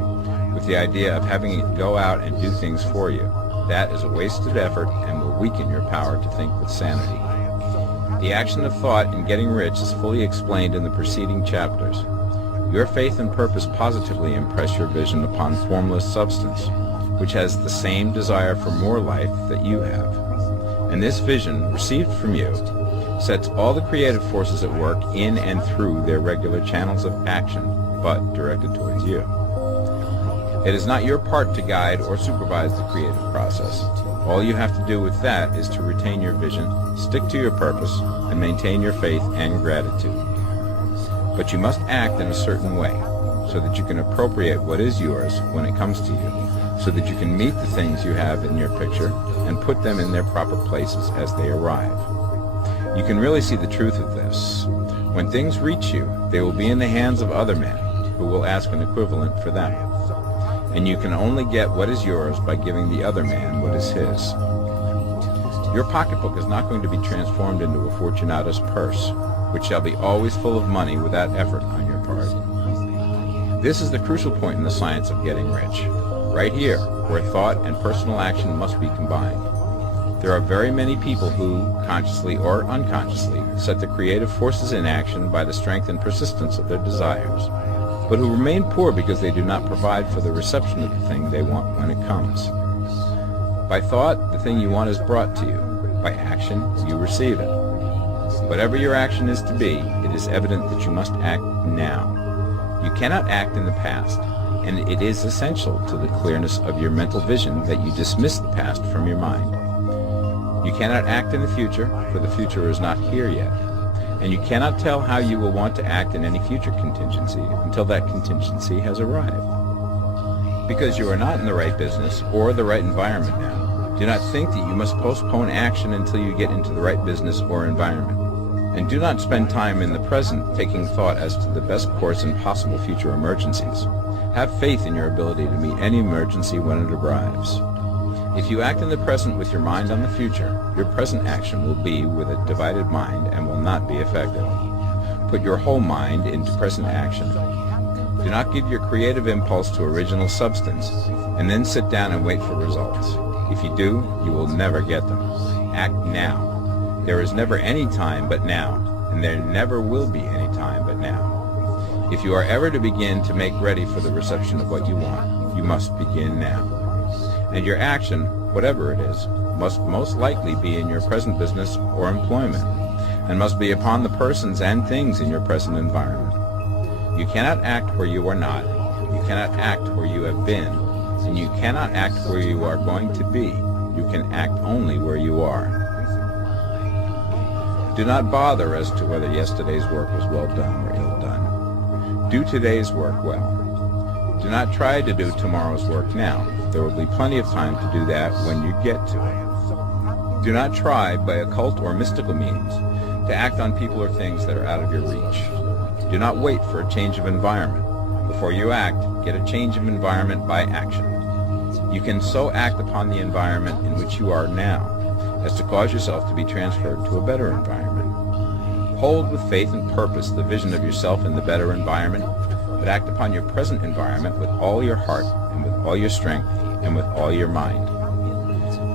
with the idea of having it go out and do things for you. That is a wasted effort and will weaken your power to think with sanity. The action of thought in getting rich is fully explained in the preceding chapters. Your faith and purpose positively impress your vision upon formless substance, which has the same desire for more life that you have. And this vision, received from you, sets all the creative forces at work in and through their regular channels of action, but directed towards you. It is not your part to guide or supervise the creative process. All you have to do with that is to retain your vision, stick to your purpose, and maintain your faith and gratitude. But you must act in a certain way, so that you can appropriate what is yours when it comes to you, so that you can meet the things you have in your picture and put them in their proper places as they arrive. You can really see the truth of this. When things reach you, they will be in the hands of other men, who will ask an equivalent for them. And you can only get what is yours by giving the other man what is his. Your pocketbook is not going to be transformed into a Fortunatus purse, which shall be always full of money without effort on your part. This is the crucial point in the science of getting rich, right here, where thought and personal action must be combined. There are very many people who, consciously or unconsciously, set the creative forces in action by the strength and persistence of their desires, but who remain poor because they do not provide for the reception of the thing they want when it comes. By thought, the thing you want is brought to you. By action, you receive it. Whatever your action is to be, it is evident that you must act now. You cannot act in the past, and it is essential to the clearness of your mental vision that you dismiss the past from your mind. You cannot act in the future, for the future is not here yet. And you cannot tell how you will want to act in any future contingency until that contingency has arrived. Because you are not in the right business or the right environment now, do not think that you must postpone action until you get into the right business or environment. And do not spend time in the present taking thought as to the best course in possible future emergencies. Have faith in your ability to meet any emergency when it arrives. If you act in the present with your mind on the future, your present action will be with a divided mind and will not be effective. Put your whole mind into present action. Do not give your creative impulse to original substance, and then sit down and wait for results. If you do, you will never get them. Act now. There is never any time but now, and there never will be any time but now. If you are ever to begin to make ready for the reception of what you want, you must begin now. And your action, whatever it is, must most likely be in your present business or employment, and must be upon the persons and things in your present environment. You cannot act where you are not, you cannot act where you have been, and you cannot act where you are going to be. You can act only where you are. Do not bother as to whether yesterday's work was well done or ill done. Do today's work well. Do not try to do tomorrow's work now. There will be plenty of time to do that when you get to it. Do not try, by occult or mystical means, to act on people or things that are out of your reach. Do not wait for a change of environment. Before you act, get a change of environment by action. You can so act upon the environment in which you are now as to cause yourself to be transferred to a better environment. Hold with faith and purpose the vision of yourself in the better environment, but act upon your present environment with all your heart and with all your strength and with all your mind.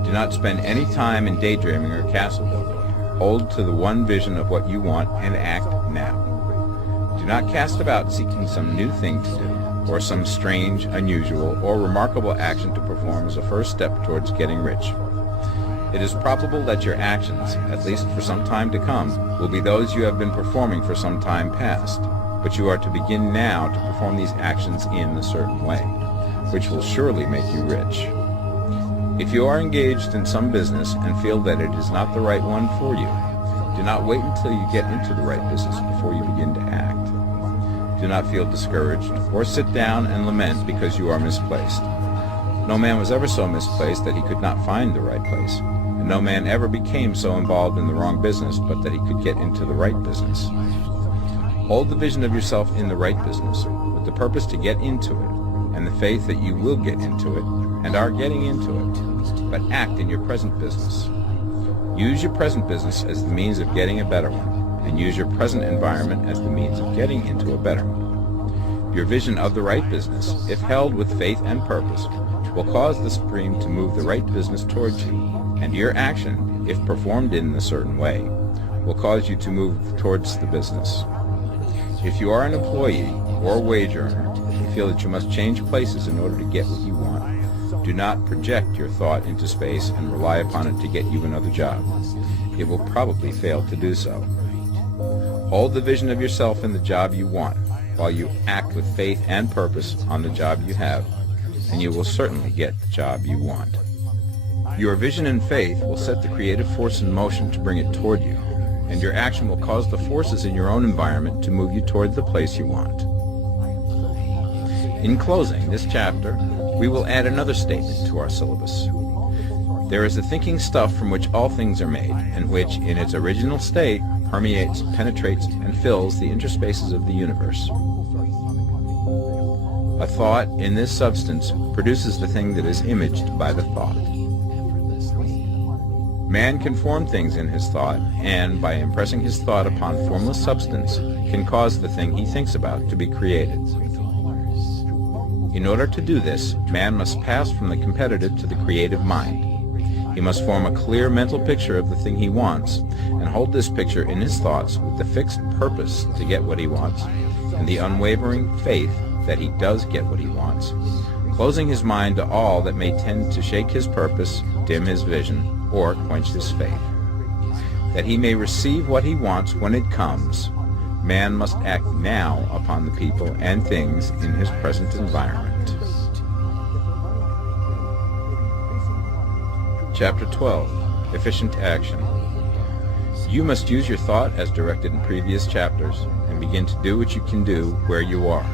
Do not spend any time in daydreaming or castle building. Hold to the one vision of what you want and act now. Do not cast about seeking some new thing to do, or some strange, unusual, or remarkable action to perform as a first step towards getting rich. It is probable that your actions, at least for some time to come, will be those you have been performing for some time past, but you are to begin now to perform these actions in a certain way, which will surely make you rich. If you are engaged in some business and feel that it is not the right one for you, do not wait until you get into the right business before you begin to act. Do not feel discouraged or sit down and lament because you are misplaced. No man was ever so misplaced that he could not find the right place, and no man ever became so involved in the wrong business but that he could get into the right business. Hold the vision of yourself in the right business, with the purpose to get into it, and the faith that you will get into it, and are getting into it, but act in your present business. Use your present business as the means of getting a better one, and use your present environment as the means of getting into a better one. Your vision of the right business, if held with faith and purpose, will cause the Supreme to move the right business towards you, and your action, if performed in a certain way, will cause you to move towards the business. If you are an employee or a wage earner and feel that you must change places in order to get what you want, do not project your thought into space and rely upon it to get you another job. It will probably fail to do so. Hold the vision of yourself in the job you want, while you act with faith and purpose on the job you have, and you will certainly get the job you want. Your vision and faith will set the creative force in motion to bring it toward you, and your action will cause the forces in your own environment to move you toward the place you want. In closing this chapter, we will add another statement to our syllabus. There is a thinking stuff from which all things are made, and which, in its original state, permeates, penetrates, and fills the interspaces of the universe. A thought in this substance produces the thing that is imaged by the thought. Man can form things in his thought, and by impressing his thought upon formless substance, can cause the thing he thinks about to be created. In order to do this, man must pass from the competitive to the creative mind. He must form a clear mental picture of the thing he wants, and hold this picture in his thoughts with the fixed purpose to get what he wants, and the unwavering faith that he does get what he wants, closing his mind to all that may tend to shake his purpose, dim his vision, or quench his faith. That he may receive what he wants when it comes, man must act now upon the people and things in his present environment. Chapter 12. Efficient Action. You must use your thought as directed in previous chapters, and begin to do what you can do where you are.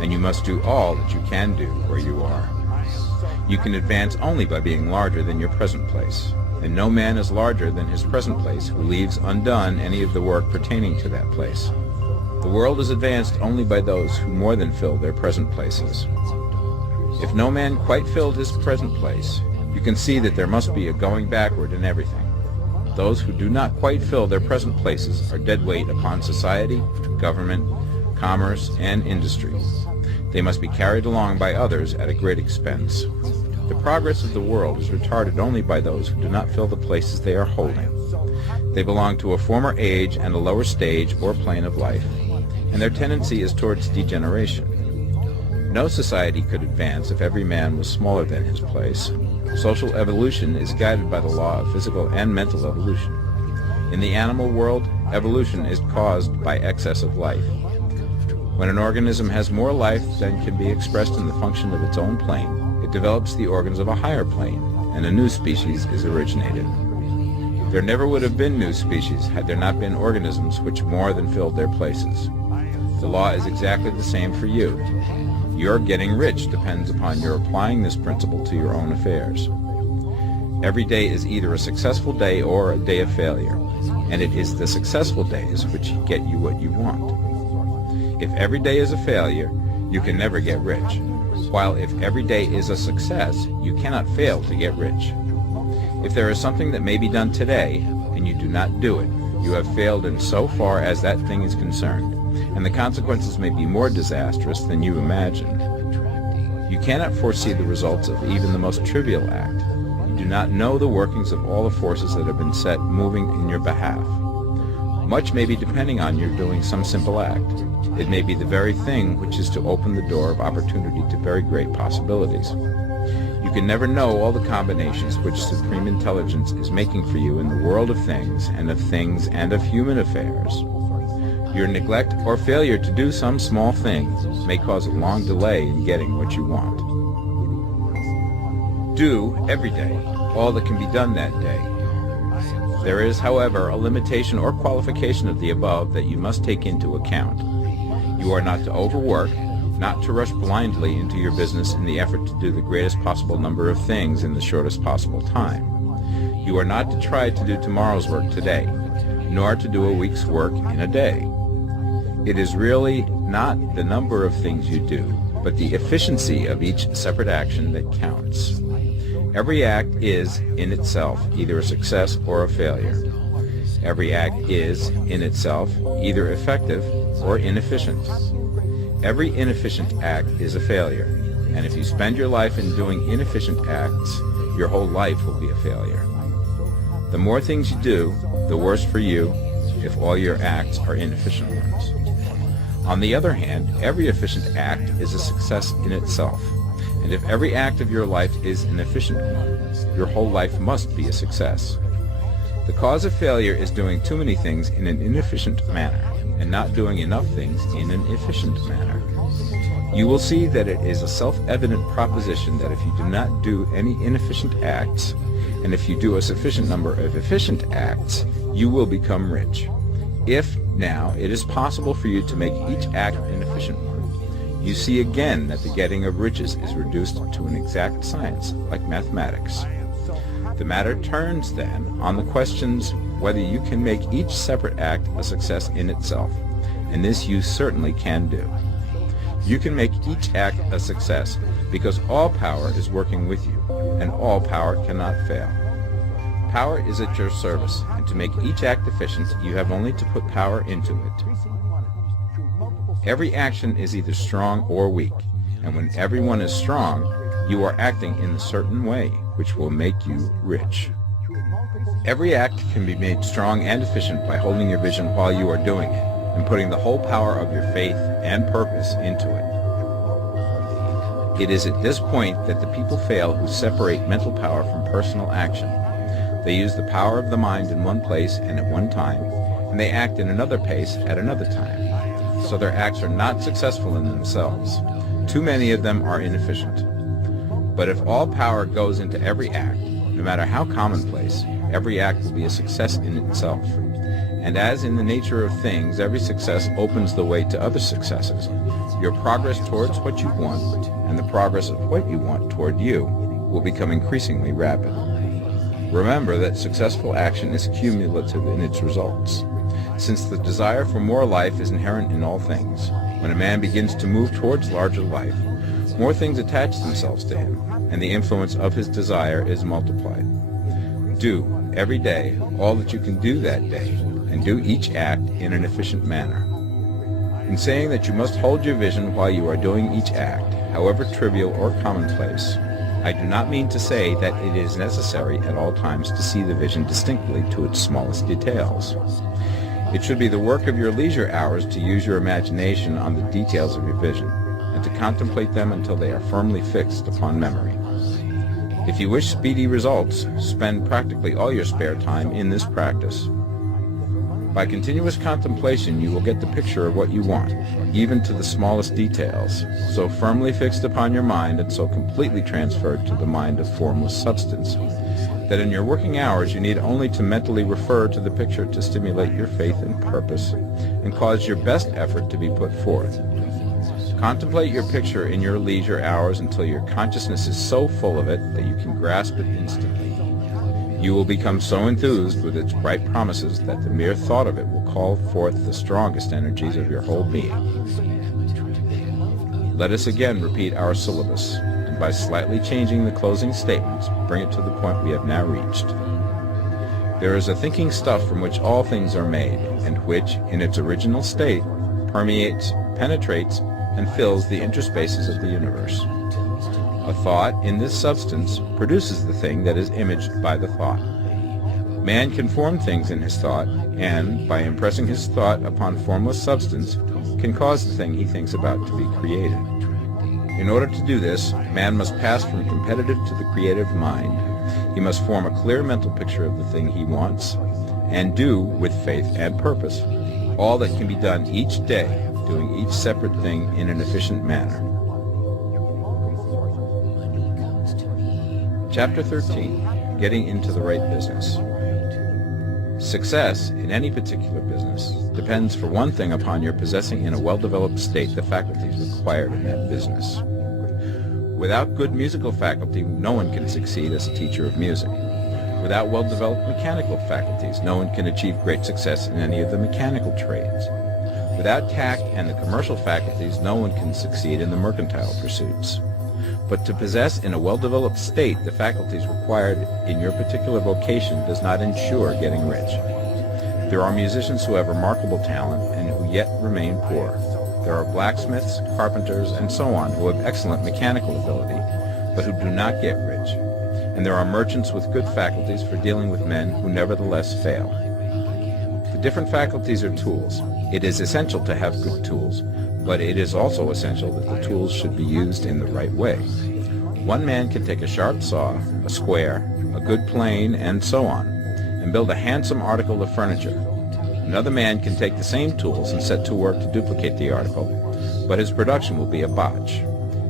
And you must do all that you can do where you are. You can advance only by being larger than your present place, and no man is larger than his present place who leaves undone any of the work pertaining to that place. The world is advanced only by those who more than fill their present places. If no man quite filled his present place, you can see that there must be a going backward in everything. Those who do not quite fill their present places are dead weight upon society, government, commerce, and industry. They must be carried along by others at a great expense. The progress of the world is retarded only by those who do not fill the places they are holding. They belong to a former age and a lower stage or plane of life, and their tendency is towards degeneration. No society could advance if every man was smaller than his place. Social evolution is guided by the law of physical and mental evolution. In the animal world, evolution is caused by excess of life. When an organism has more life than can be expressed in the function of its own plane, it develops the organs of a higher plane, and a new species is originated. There never would have been new species had there not been organisms which more than filled their places. The law is exactly the same for you. Your getting rich depends upon your applying this principle to your own affairs. Every day is either a successful day or a day of failure, and it is the successful days which get you what you want. If every day is a failure, you can never get rich, while if every day is a success, you cannot fail to get rich. If there is something that may be done today, and you do not do it, you have failed in so far as that thing is concerned, and the consequences may be more disastrous than you imagine. You cannot foresee the results of even the most trivial act. You do not know the workings of all the forces that have been set moving in your behalf. Much may be depending on your doing some simple act. It may be the very thing which is to open the door of opportunity to very great possibilities. You can never know all the combinations which Supreme Intelligence is making for you in the world of things and of human affairs. Your neglect or failure to do some small thing may cause a long delay in getting what you want. Do, every day, all that can be done that day. There is, however, a limitation or qualification of the above that you must take into account. You are not to overwork, not to rush blindly into your business in the effort to do the greatest possible number of things in the shortest possible time. You are not to try to do tomorrow's work today, nor to do a week's work in a day. It is really not the number of things you do, but the efficiency of each separate action that counts. Every act is, in itself, either a success or a failure. Every act is, in itself, either effective or inefficient. Every inefficient act is a failure, and if you spend your life in doing inefficient acts, your whole life will be a failure. The more things you do, the worse for you if all your acts are inefficient ones. On the other hand, every efficient act is a success in itself, and if every act of your life is an efficient one, your whole life must be a success. The cause of failure is doing too many things in an inefficient manner, and not doing enough things in an efficient manner. You will see that it is a self-evident proposition that if you do not do any inefficient acts, and if you do a sufficient number of efficient acts, you will become rich. If, now, it is possible for you to make each act an efficient one, you see again that the getting of riches is reduced to an exact science, like mathematics. The matter turns, then, on the questions whether you can make each separate act a success in itself, and this you certainly can do. You can make each act a success because all power is working with you, and all power cannot fail. Power is at your service, and to make each act efficient, you have only to put power into it. Every action is either strong or weak, and when everyone is strong, you are acting in a certain way, which will make you rich. Every act can be made strong and efficient by holding your vision while you are doing it, and putting the whole power of your faith and purpose into it. It is at this point that the people fail who separate mental power from personal action. They use the power of the mind in one place and at one time, and they act in another place at another time. So their acts are not successful in themselves. Too many of them are inefficient. But if all power goes into every act, no matter how commonplace, every act will be a success in itself. And as in the nature of things, every success opens the way to other successes. Your progress towards what you want, and the progress of what you want toward you, will become increasingly rapid. Remember that successful action is cumulative in its results. Since the desire for more life is inherent in all things, when a man begins to move towards larger life, more things attach themselves to him, and the influence of his desire is multiplied. Do, every day, all that you can do that day, and do each act in an efficient manner. In saying that you must hold your vision while you are doing each act, however trivial or commonplace, I do not mean to say that it is necessary at all times to see the vision distinctly to its smallest details. It should be the work of your leisure hours to use your imagination on the details of your vision, and to contemplate them until they are firmly fixed upon memory. If you wish speedy results, spend practically all your spare time in this practice. By continuous contemplation, you will get the picture of what you want, even to the smallest details, so firmly fixed upon your mind and so completely transferred to the mind of formless substance, that in your working hours you need only to mentally refer to the picture to stimulate your faith and purpose, and cause your best effort to be put forth. Contemplate your picture in your leisure hours until your consciousness is so full of it that you can grasp it instantly. You will become so enthused with its bright promises that the mere thought of it will call forth the strongest energies of your whole being. Let us again repeat our syllabus, and by slightly changing the closing statements, bring it to the point we have now reached. There is a thinking stuff from which all things are made, and which, in its original state, permeates, penetrates, and fills the interspaces of the universe. A thought in this substance produces the thing that is imaged by the thought. Man can form things in his thought, and, by impressing his thought upon formless substance, can cause the thing he thinks about to be created. In order to do this, man must pass from competitive to the creative mind. He must form a clear mental picture of the thing he wants, and do, with faith and purpose, all that can be done each day, doing each separate thing in an efficient manner. Chapter 13. Getting into the right business. Success in any particular business depends for one thing upon your possessing in a well-developed state the faculties required in that business. Without good musical faculty, no one can succeed as a teacher of music. Without well-developed mechanical faculties, no one can achieve great success in any of the mechanical trades. Without tact and the commercial faculties, no one can succeed in the mercantile pursuits. But to possess in a well-developed state the faculties required in your particular vocation does not ensure getting rich. There are musicians who have remarkable talent and who yet remain poor. There are blacksmiths, carpenters, and so on who have excellent mechanical ability, but who do not get rich. And there are merchants with good faculties for dealing with men who nevertheless fail. The different faculties are tools. It is essential to have good tools, but it is also essential that the tools should be used in the right way. One man can take a sharp saw, a square, a good plane, and so on, and build a handsome article of furniture. Another man can take the same tools and set to work to duplicate the article, but his production will be a botch.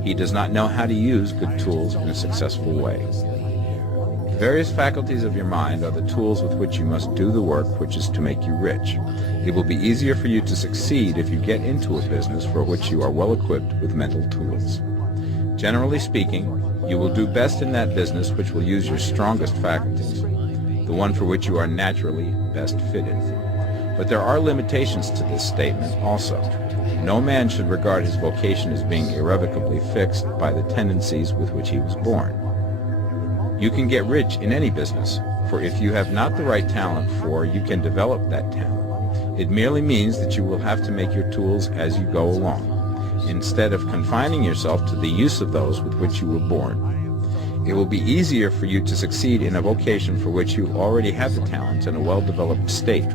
He does not know how to use good tools in a successful way. The various faculties of your mind are the tools with which you must do the work which is to make you rich. It will be easier for you to succeed if you get into a business for which you are well equipped with mental tools. Generally speaking, you will do best in that business which will use your strongest faculties, the one for which you are naturally best fitted. But there are limitations to this statement also. No man should regard his vocation as being irrevocably fixed by the tendencies with which he was born. You can get rich in any business, for if you have not the right talent you can develop that talent. It merely means that you will have to make your tools as you go along, instead of confining yourself to the use of those with which you were born. It will be easier for you to succeed in a vocation for which you already have the talents in a well-developed state,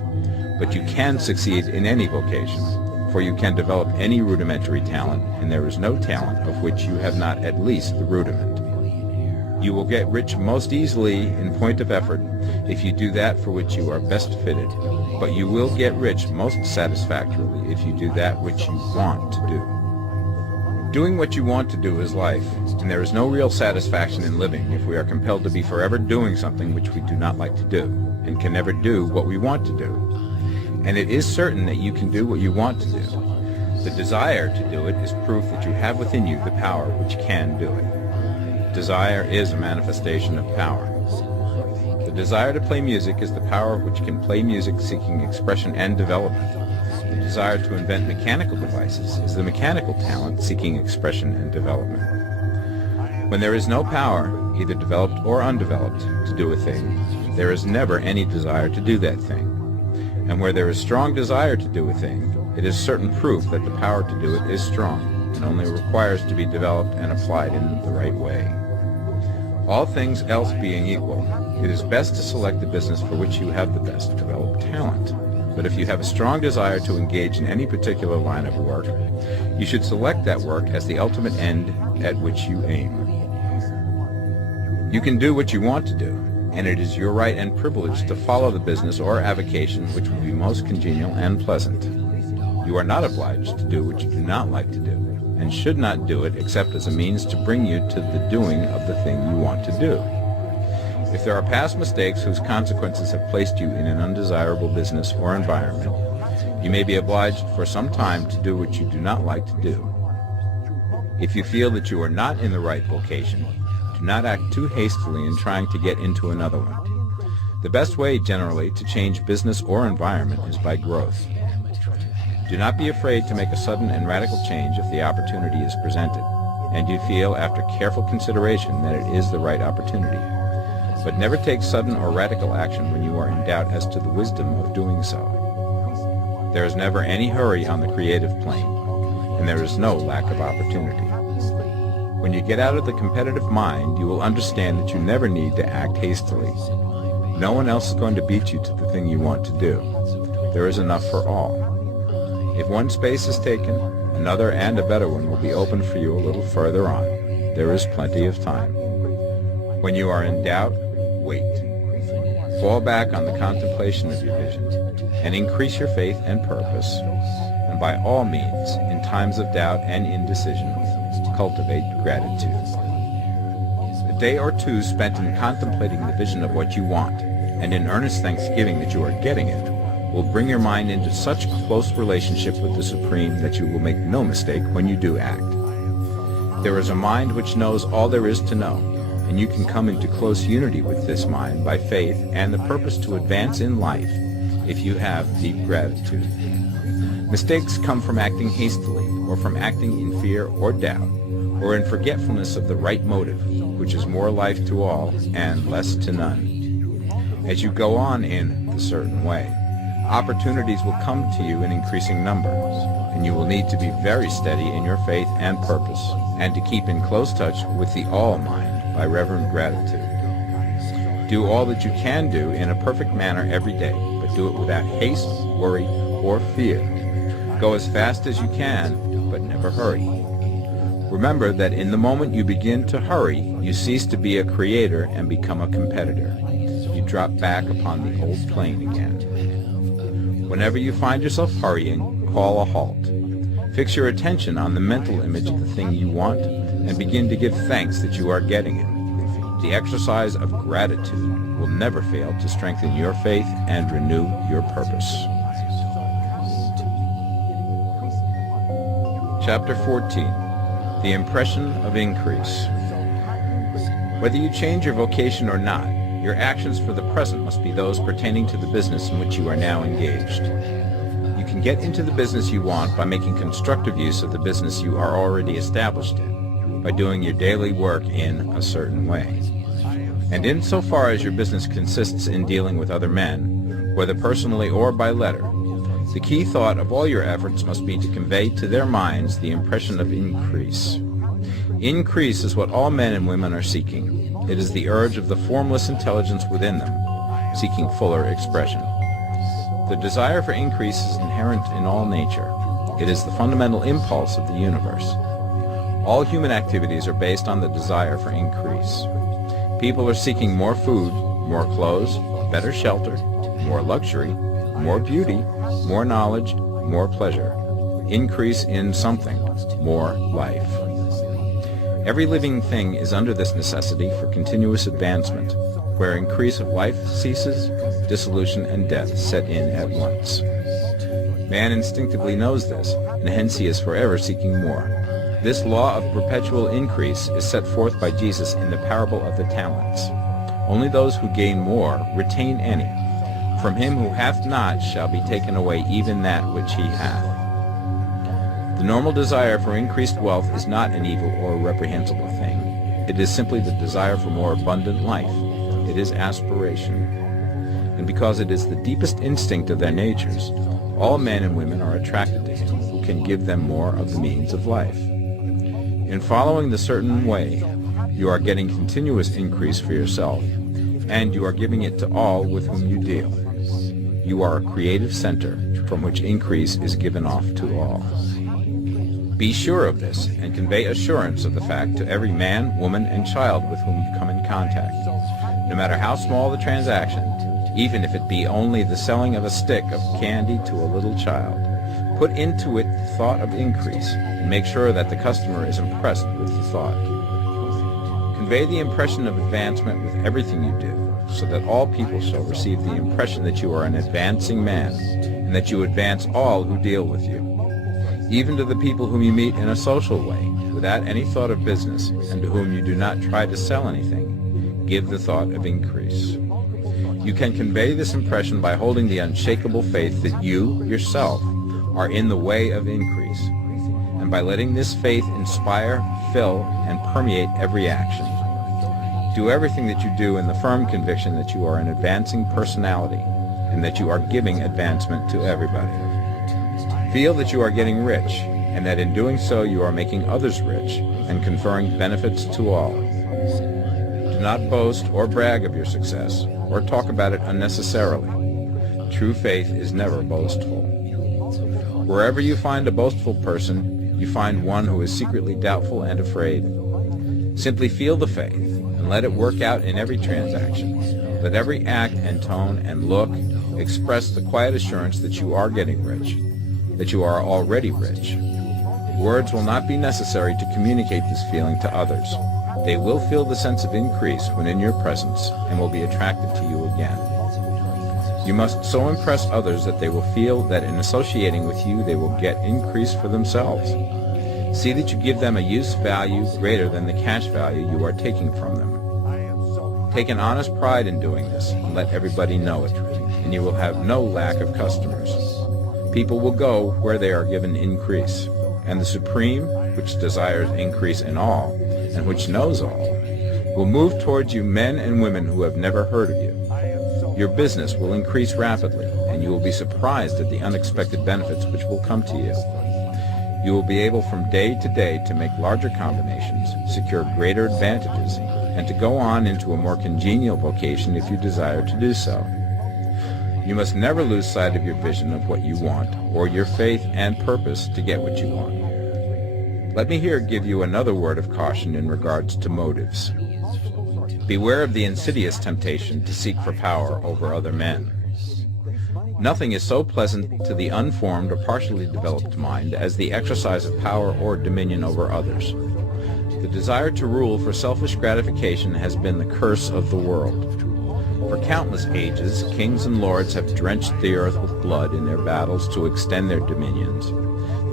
but you can succeed in any vocation, for you can develop any rudimentary talent, and there is no talent of which you have not at least the rudiment. You will get rich most easily in point of effort if you do that for which you are best fitted, but you will get rich most satisfactorily if you do that which you want to do. Doing what you want to do is life, and there is no real satisfaction in living if we are compelled to be forever doing something which we do not like to do, and can never do what we want to do. And it is certain that you can do what you want to do. The desire to do it is proof that you have within you the power which can do it. Desire is a manifestation of power. The desire to play music is the power which can play music seeking expression and development. The desire to invent mechanical devices is the mechanical talent seeking expression and development. When there is no power, either developed or undeveloped, to do a thing, there is never any desire to do that thing. And where there is strong desire to do a thing, it is certain proof that the power to do it is strong, and only requires to be developed and applied in the right way. All things else being equal, it is best to select the business for which you have the best developed talent. But if you have a strong desire to engage in any particular line of work, you should select that work as the ultimate end at which you aim. You can do what you want to do, and it is your right and privilege to follow the business or avocation which will be most congenial and pleasant. You are not obliged to do what you do not like to do, and should not do it except as a means to bring you to the doing of the thing you want to do. If there are past mistakes whose consequences have placed you in an undesirable business or environment, you may be obliged for some time to do what you do not like to do. If you feel that you are not in the right vocation, do not act too hastily in trying to get into another one. The best way, generally, to change business or environment is by growth. Do not be afraid to make a sudden and radical change if the opportunity is presented, and you feel after careful consideration that it is the right opportunity. But never take sudden or radical action when you are in doubt as to the wisdom of doing so. There is never any hurry on the creative plane, and there is no lack of opportunity. When you get out of the competitive mind, you will understand that you never need to act hastily. No one else is going to beat you to the thing you want to do. There is enough for all. If one space is taken, another and a better one will be opened for you a little further on. There is plenty of time. When you are in doubt, wait. Fall back on the contemplation of your vision, and increase your faith and purpose. And by all means, in times of doubt and indecision, cultivate gratitude. A day or two spent in contemplating the vision of what you want, and in earnest thanksgiving that you are getting it, will bring your mind into such close relationship with the Supreme that you will make no mistake when you do act. There is a mind which knows all there is to know, and you can come into close unity with this mind by faith and the purpose to advance in life if you have deep gratitude. Mistakes come from acting hastily, or from acting in fear or doubt, or in forgetfulness of the right motive, which is more life to all and less to none. As you go on in the certain way, opportunities will come to you in increasing numbers, and you will need to be very steady in your faith and purpose, and to keep in close touch with the All-Mind by reverent gratitude. Do all that you can do in a perfect manner every day, but do it without haste, worry, or fear. Go as fast as you can, but never hurry. Remember that in the moment you begin to hurry, you cease to be a creator and become a competitor. You drop back upon the old plane again. Whenever you find yourself hurrying, call a halt. Fix your attention on the mental image of the thing you want and begin to give thanks that you are getting it. The exercise of gratitude will never fail to strengthen your faith and renew your purpose. Chapter 14. The Impression of Increase. Whether you change your vocation or not, your actions for the present must be those pertaining to the business in which you are now engaged. You can get into the business you want by making constructive use of the business you are already established in, by doing your daily work in a certain way. And insofar as your business consists in dealing with other men, whether personally or by letter, the key thought of all your efforts must be to convey to their minds the impression of increase. Increase is what all men and women are seeking. It is the urge of the formless intelligence within them, seeking fuller expression. The desire for increase is inherent in all nature. It is the fundamental impulse of the universe. All human activities are based on the desire for increase. People are seeking more food, more clothes, better shelter, more luxury, more beauty, more knowledge, more pleasure. Increase in something, more life. Every living thing is under this necessity for continuous advancement. Where increase of life ceases, dissolution and death set in at once. Man instinctively knows this, and hence he is forever seeking more. This law of perpetual increase is set forth by Jesus in the parable of the talents. Only those who gain more retain any. From him who hath not shall be taken away even that which he hath. The normal desire for increased wealth is not an evil or reprehensible thing. It is simply the desire for more abundant life. It is aspiration. And because it is the deepest instinct of their natures, all men and women are attracted to him who can give them more of the means of life. In following the certain way, you are getting continuous increase for yourself, and you are giving it to all with whom you deal. You are a creative center from which increase is given off to all. Be sure of this and convey assurance of the fact to every man, woman, and child with whom you come in contact. No matter how small the transaction, even if it be only the selling of a stick of candy to a little child, put into it the thought of increase and make sure that the customer is impressed with the thought. Convey the impression of advancement with everything you do, so that all people shall receive the impression that you are an advancing man, and that you advance all who deal with you. Even to the people whom you meet in a social way, without any thought of business, and to whom you do not try to sell anything, give the thought of increase. You can convey this impression by holding the unshakable faith that you, yourself, are in the way of increase, and by letting this faith inspire, fill, and permeate every action. Do everything that you do in the firm conviction that you are an advancing personality, and that you are giving advancement to everybody. Feel that you are getting rich, and that in doing so you are making others rich, and conferring benefits to all. Do not boast or brag of your success, or talk about it unnecessarily. True faith is never boastful. Wherever you find a boastful person, you find one who is secretly doubtful and afraid. Simply feel the faith, and let it work out in every transaction. Let every act and tone and look express the quiet assurance that you are getting rich, that you are already rich. Words will not be necessary to communicate this feeling to others. They will feel the sense of increase when in your presence and will be attracted to you again. You must so impress others that they will feel that in associating with you they will get increase for themselves. See that you give them a use value greater than the cash value you are taking from them. Take an honest pride in doing this, and let everybody know it, and you will have no lack of customers. People will go where they are given increase, and the Supreme, which desires increase in all, and which knows all, will move towards you men and women who have never heard of you. Your business will increase rapidly, and you will be surprised at the unexpected benefits which will come to you. You will be able from day to day to make larger combinations, secure greater advantages, and to go on into a more congenial vocation if you desire to do so. You must never lose sight of your vision of what you want, or your faith and purpose to get what you want. Let me here give you another word of caution in regards to motives. Beware of the insidious temptation to seek for power over other men. Nothing is so pleasant to the unformed or partially developed mind as the exercise of power or dominion over others. The desire to rule for selfish gratification has been the curse of the world. For countless ages, kings and lords have drenched the earth with blood in their battles to extend their dominions.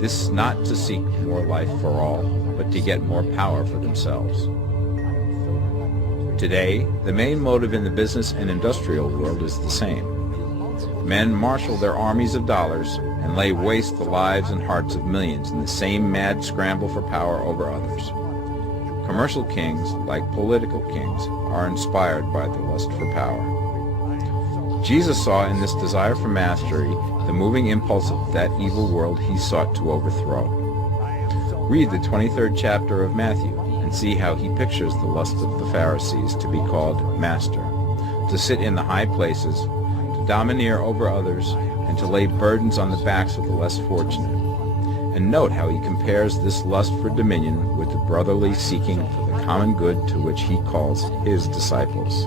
This is not to seek more life for all, but to get more power for themselves. Today, the main motive in the business and industrial world is the same. Men marshal their armies of dollars and lay waste the lives and hearts of millions in the same mad scramble for power over others. Commercial kings, like political kings, are inspired by the lust for power. Jesus saw in this desire for mastery the moving impulse of that evil world he sought to overthrow. Read the 23rd chapter of Matthew and see how he pictures the lust of the Pharisees to be called master, to sit in the high places, to domineer over others, and to lay burdens on the backs of the less fortunate. And note how he compares this lust for dominion with the brotherly seeking for the common good to which he calls his disciples.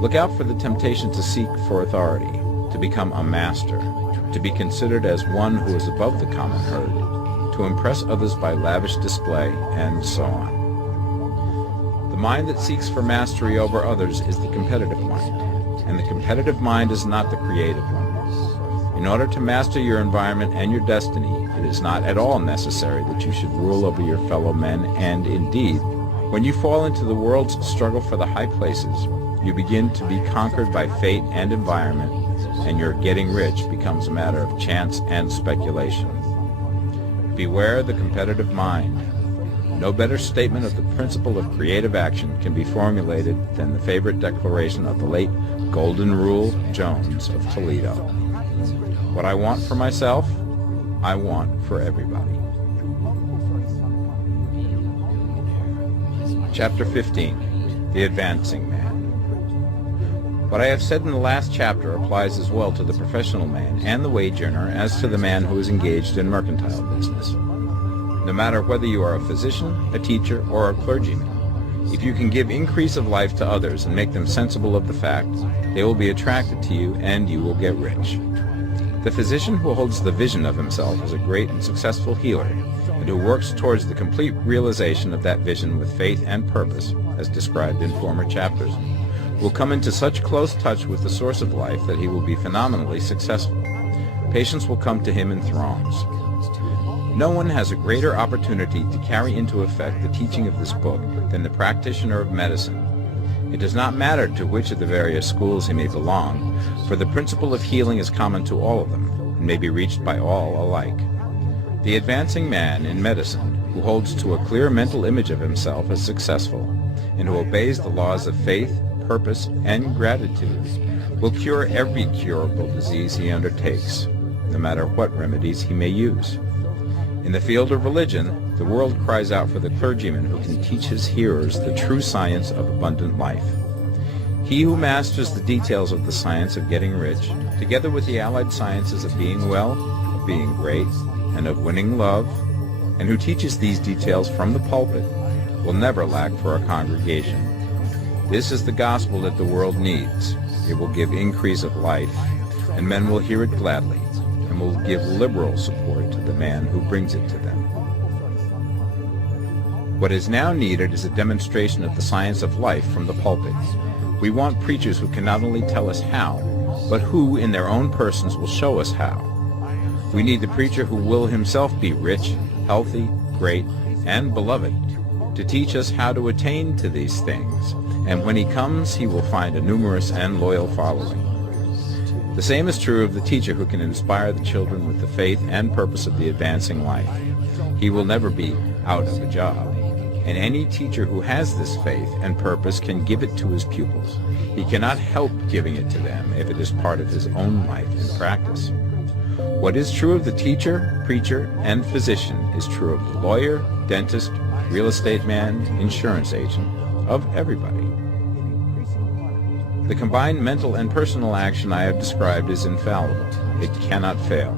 Look out for the temptation to seek for authority, to become a master, to be considered as one who is above the common herd, to impress others by lavish display, and so on. The mind that seeks for mastery over others is the competitive mind, and the competitive mind is not the creative one. In order to master your environment and your destiny, it is not at all necessary that you should rule over your fellow men, and indeed, when you fall into the world's struggle for the high places, you begin to be conquered by fate and environment, and your getting rich becomes a matter of chance and speculation. Beware the competitive mind. No better statement of the principle of creative action can be formulated than the favorite declaration of the late Golden Rule Jones of Toledo. What I want for myself, I want for everybody. Chapter 15, The Advancing Man. What I have said in the last chapter applies as well to the professional man and the wage earner as to the man who is engaged in mercantile business. No matter whether you are a physician, a teacher, or a clergyman, if you can give increase of life to others and make them sensible of the fact, they will be attracted to you and you will get rich. The physician who holds the vision of himself as a great and successful healer, and who works towards the complete realization of that vision with faith and purpose, as described in former chapters, will come into such close touch with the source of life that he will be phenomenally successful. Patients will come to him in throngs. No one has a greater opportunity to carry into effect the teaching of this book than the practitioner of medicine. It does not matter to which of the various schools he may belong, for the principle of healing is common to all of them, and may be reached by all alike. The advancing man in medicine, who holds to a clear mental image of himself as successful, and who obeys the laws of faith, purpose, and gratitude, will cure every curable disease he undertakes, no matter what remedies he may use. In the field of religion, the world cries out for the clergyman who can teach his hearers the true science of abundant life. He who masters the details of the science of getting rich, together with the allied sciences of being well, of being great, and of winning love, and who teaches these details from the pulpit, will never lack for a congregation. This is the gospel that the world needs. It will give increase of life, and men will hear it gladly, and will give liberal support to the man who brings it to them. What is now needed is a demonstration of the science of life from the pulpit. We want preachers who can not only tell us how, but who in their own persons will show us how. We need the preacher who will himself be rich, healthy, great, and beloved, to teach us how to attain to these things, and when he comes, he will find a numerous and loyal following. The same is true of the teacher who can inspire the children with the faith and purpose of the advancing life. He will never be out of a job. And any teacher who has this faith and purpose can give it to his pupils. He cannot help giving it to them if it is part of his own life and practice. What is true of the teacher, preacher, and physician is true of the lawyer, dentist, real estate man, insurance agent, of everybody. The combined mental and personal action I have described is infallible. It cannot fail.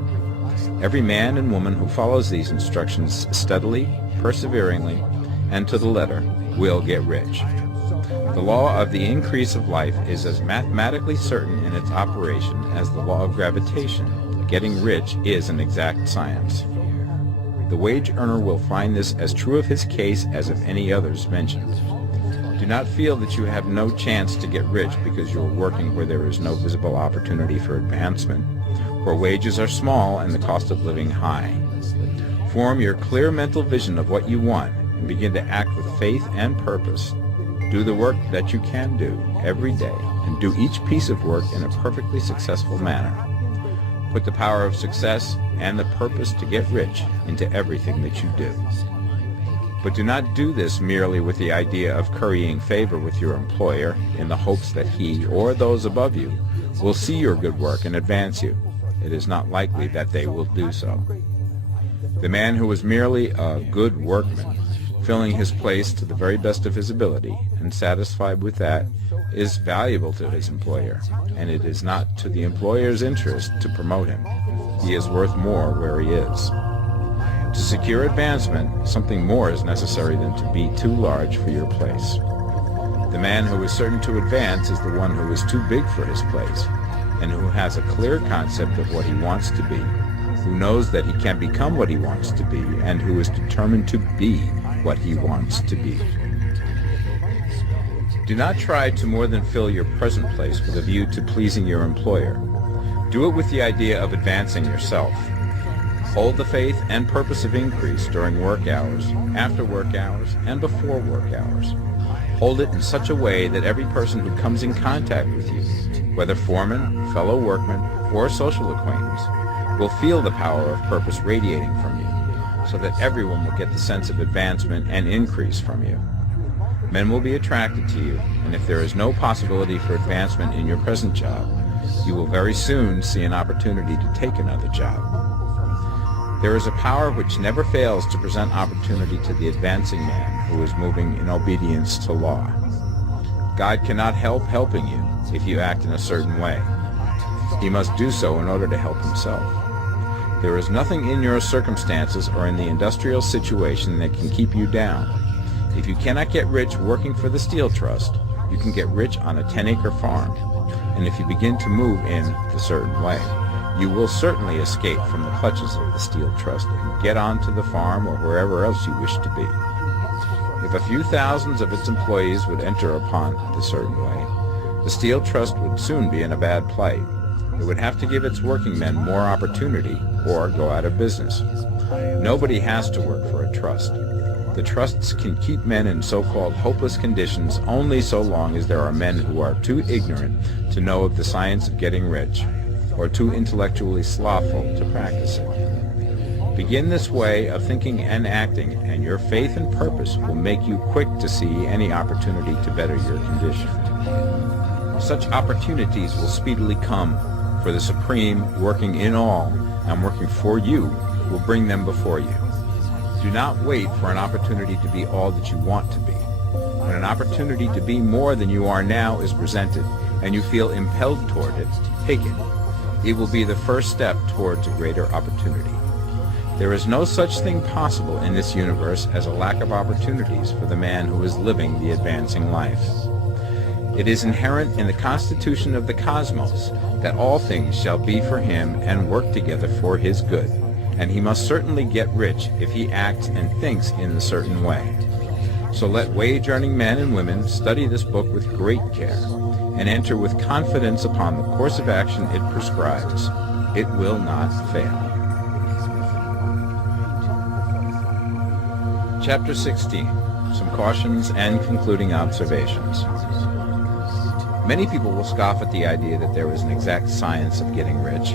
Every man and woman who follows these instructions steadily, perseveringly, and to the letter will get rich. The law of the increase of life is as mathematically certain in its operation as the law of gravitation. Getting rich is an exact science. The wage earner will find this as true of his case as of any others mentioned. Do not feel that you have no chance to get rich because you are working where there is no visible opportunity for advancement, where wages are small and the cost of living high. Form your clear mental vision of what you want and begin to act with faith and purpose. Do the work that you can do every day and do each piece of work in a perfectly successful manner. Put the power of success and the purpose to get rich into everything that you do. But do not do this merely with the idea of currying favor with your employer in the hopes that he or those above you will see your good work and advance you. It is not likely that they will do so. The man who is merely a good workman, filling his place to the very best of his ability and satisfied with that, is valuable to his employer, and it is not to the employer's interest to promote him. He is worth more where he is. To secure advancement, something more is necessary than to be too large for your place. The man who is certain to advance is the one who is too big for his place, and who has a clear concept of what he wants to be, who knows that he can become what he wants to be, and who is determined to be what he wants to be. Do not try to more than fill your present place with a view to pleasing your employer. Do it with the idea of advancing yourself. Hold the faith and purpose of increase during work hours, after work hours, and before work hours. Hold it in such a way that every person who comes in contact with you, whether foreman, fellow workman, or social acquaintance, will feel the power of purpose radiating from you, so that everyone will get the sense of advancement and increase from you. Men will be attracted to you, and if there is no possibility for advancement in your present job, you will very soon see an opportunity to take another job. There is a power which never fails to present opportunity to the advancing man who is moving in obedience to law. God cannot help helping you if you act in a certain way. He must do so in order to help himself. There is nothing in your circumstances or in the industrial situation that can keep you down. If you cannot get rich working for the Steel Trust, you can get rich on a 10-acre farm. And if you begin to move in a certain way, you will certainly escape from the clutches of the Steel Trust and get onto the farm or wherever else you wish to be. If a few thousands of its employees would enter upon the certain way, the Steel Trust would soon be in a bad plight. It would have to give its working men more opportunity or go out of business. Nobody has to work for a trust. The trusts can keep men in so-called hopeless conditions only so long as there are men who are too ignorant to know of the science of getting rich, or too intellectually slothful to practice it. Begin this way of thinking and acting, and your faith and purpose will make you quick to see any opportunity to better your condition. Such opportunities will speedily come, for the Supreme, working in all and working for you, will bring them before you. Do not wait for an opportunity to be all that you want to be. When an opportunity to be more than you are now is presented, and you feel impelled toward it, take it. It will be the first step towards a greater opportunity. There is no such thing possible in this universe as a lack of opportunities for the man who is living the advancing life. It is inherent in the constitution of the cosmos that all things shall be for him and work together for his good, and he must certainly get rich if he acts and thinks in a certain way. So let wage-earning men and women study this book with great care, and enter with confidence upon the course of action it prescribes. It will not fail. Chapter 16. Some cautions and concluding observations. Many people will scoff at the idea that there is an exact science of getting rich.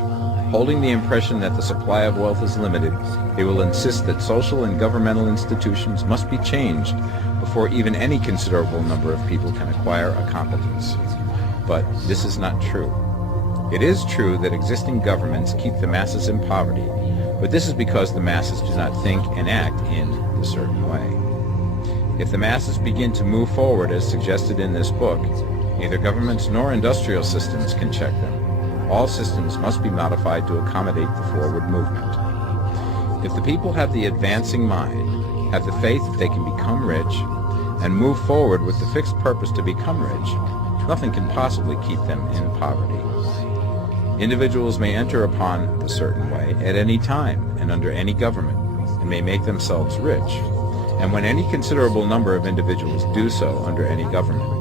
Holding the impression that the supply of wealth is limited, they will insist that social and governmental institutions must be changed before even any considerable number of people can acquire a competence. But this is not true. It is true that existing governments keep the masses in poverty, but this is because the masses do not think and act in a certain way. If the masses begin to move forward as suggested in this book, neither governments nor industrial systems can check them. All systems must be modified to accommodate the forward movement. If the people have the advancing mind, have the faith that they can become rich, and move forward with the fixed purpose to become rich, nothing can possibly keep them in poverty. Individuals may enter upon the certain way at any time and under any government, and may make themselves rich. And when any considerable number of individuals do so under any government,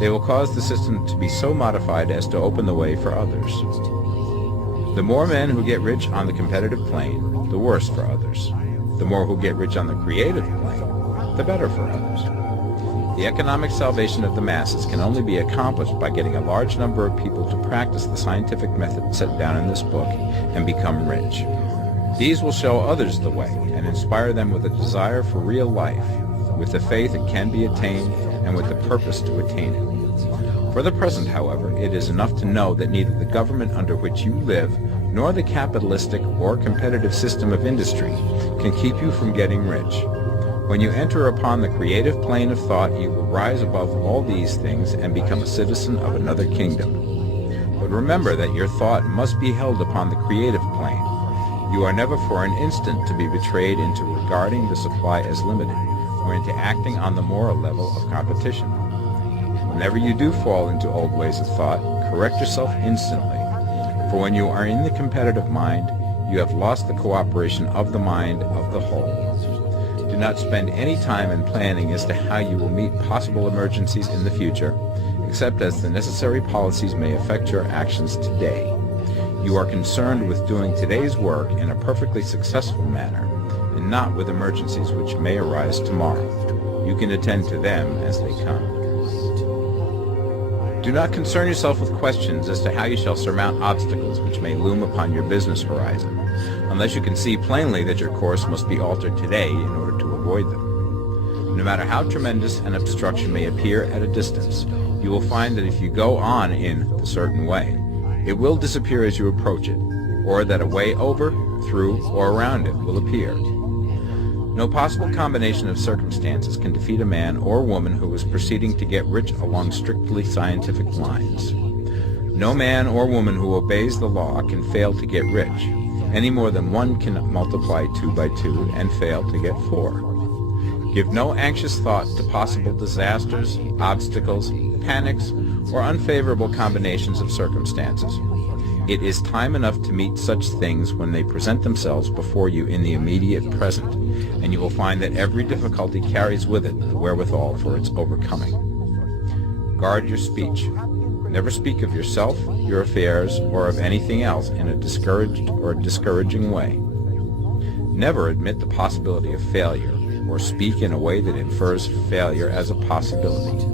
they will cause the system to be so modified as to open the way for others. The more men who get rich on the competitive plane, the worse for others. The more who get rich on the creative plane, the better for others. The economic salvation of the masses can only be accomplished by getting a large number of people to practice the scientific method set down in this book and become rich. These will show others the way and inspire them with a desire for real life, with the faith it can be attained, and with the purpose to attain it. For the present, however, it is enough to know that neither the government under which you live nor the capitalistic or competitive system of industry can keep you from getting rich. When you enter upon the creative plane of thought, you will rise above all these things and become a citizen of another kingdom. But remember that your thought must be held upon the creative plane. You are never for an instant to be betrayed into regarding the supply as limited, or into acting on the moral level of competition. Whenever you do fall into old ways of thought, correct yourself instantly, for when you are in the competitive mind, you have lost the cooperation of the mind of the whole. Do not spend any time in planning as to how you will meet possible emergencies in the future, except as the necessary policies may affect your actions today. You are concerned with doing today's work in a perfectly successful manner, and not with emergencies which may arise tomorrow. You can attend to them as they come. Do not concern yourself with questions as to how you shall surmount obstacles which may loom upon your business horizon, unless you can see plainly that your course must be altered today in order to avoid them. No matter how tremendous an obstruction may appear at a distance, you will find that if you go on in a certain way, it will disappear as you approach it, or that a way over, through, or around it will appear. No possible combination of circumstances can defeat a man or woman who is proceeding to get rich along strictly scientific lines. No man or woman who obeys the law can fail to get rich, any more than one can multiply 2 by 2 and fail to get 4. Give no anxious thought to possible disasters, obstacles, panics, or unfavorable combinations of circumstances. It is time enough to meet such things when they present themselves before you in the immediate present, and you will find that every difficulty carries with it the wherewithal for its overcoming. Guard your speech. Never speak of yourself, your affairs, or of anything else in a discouraged or discouraging way. Never admit the possibility of failure, or speak in a way that infers failure as a possibility.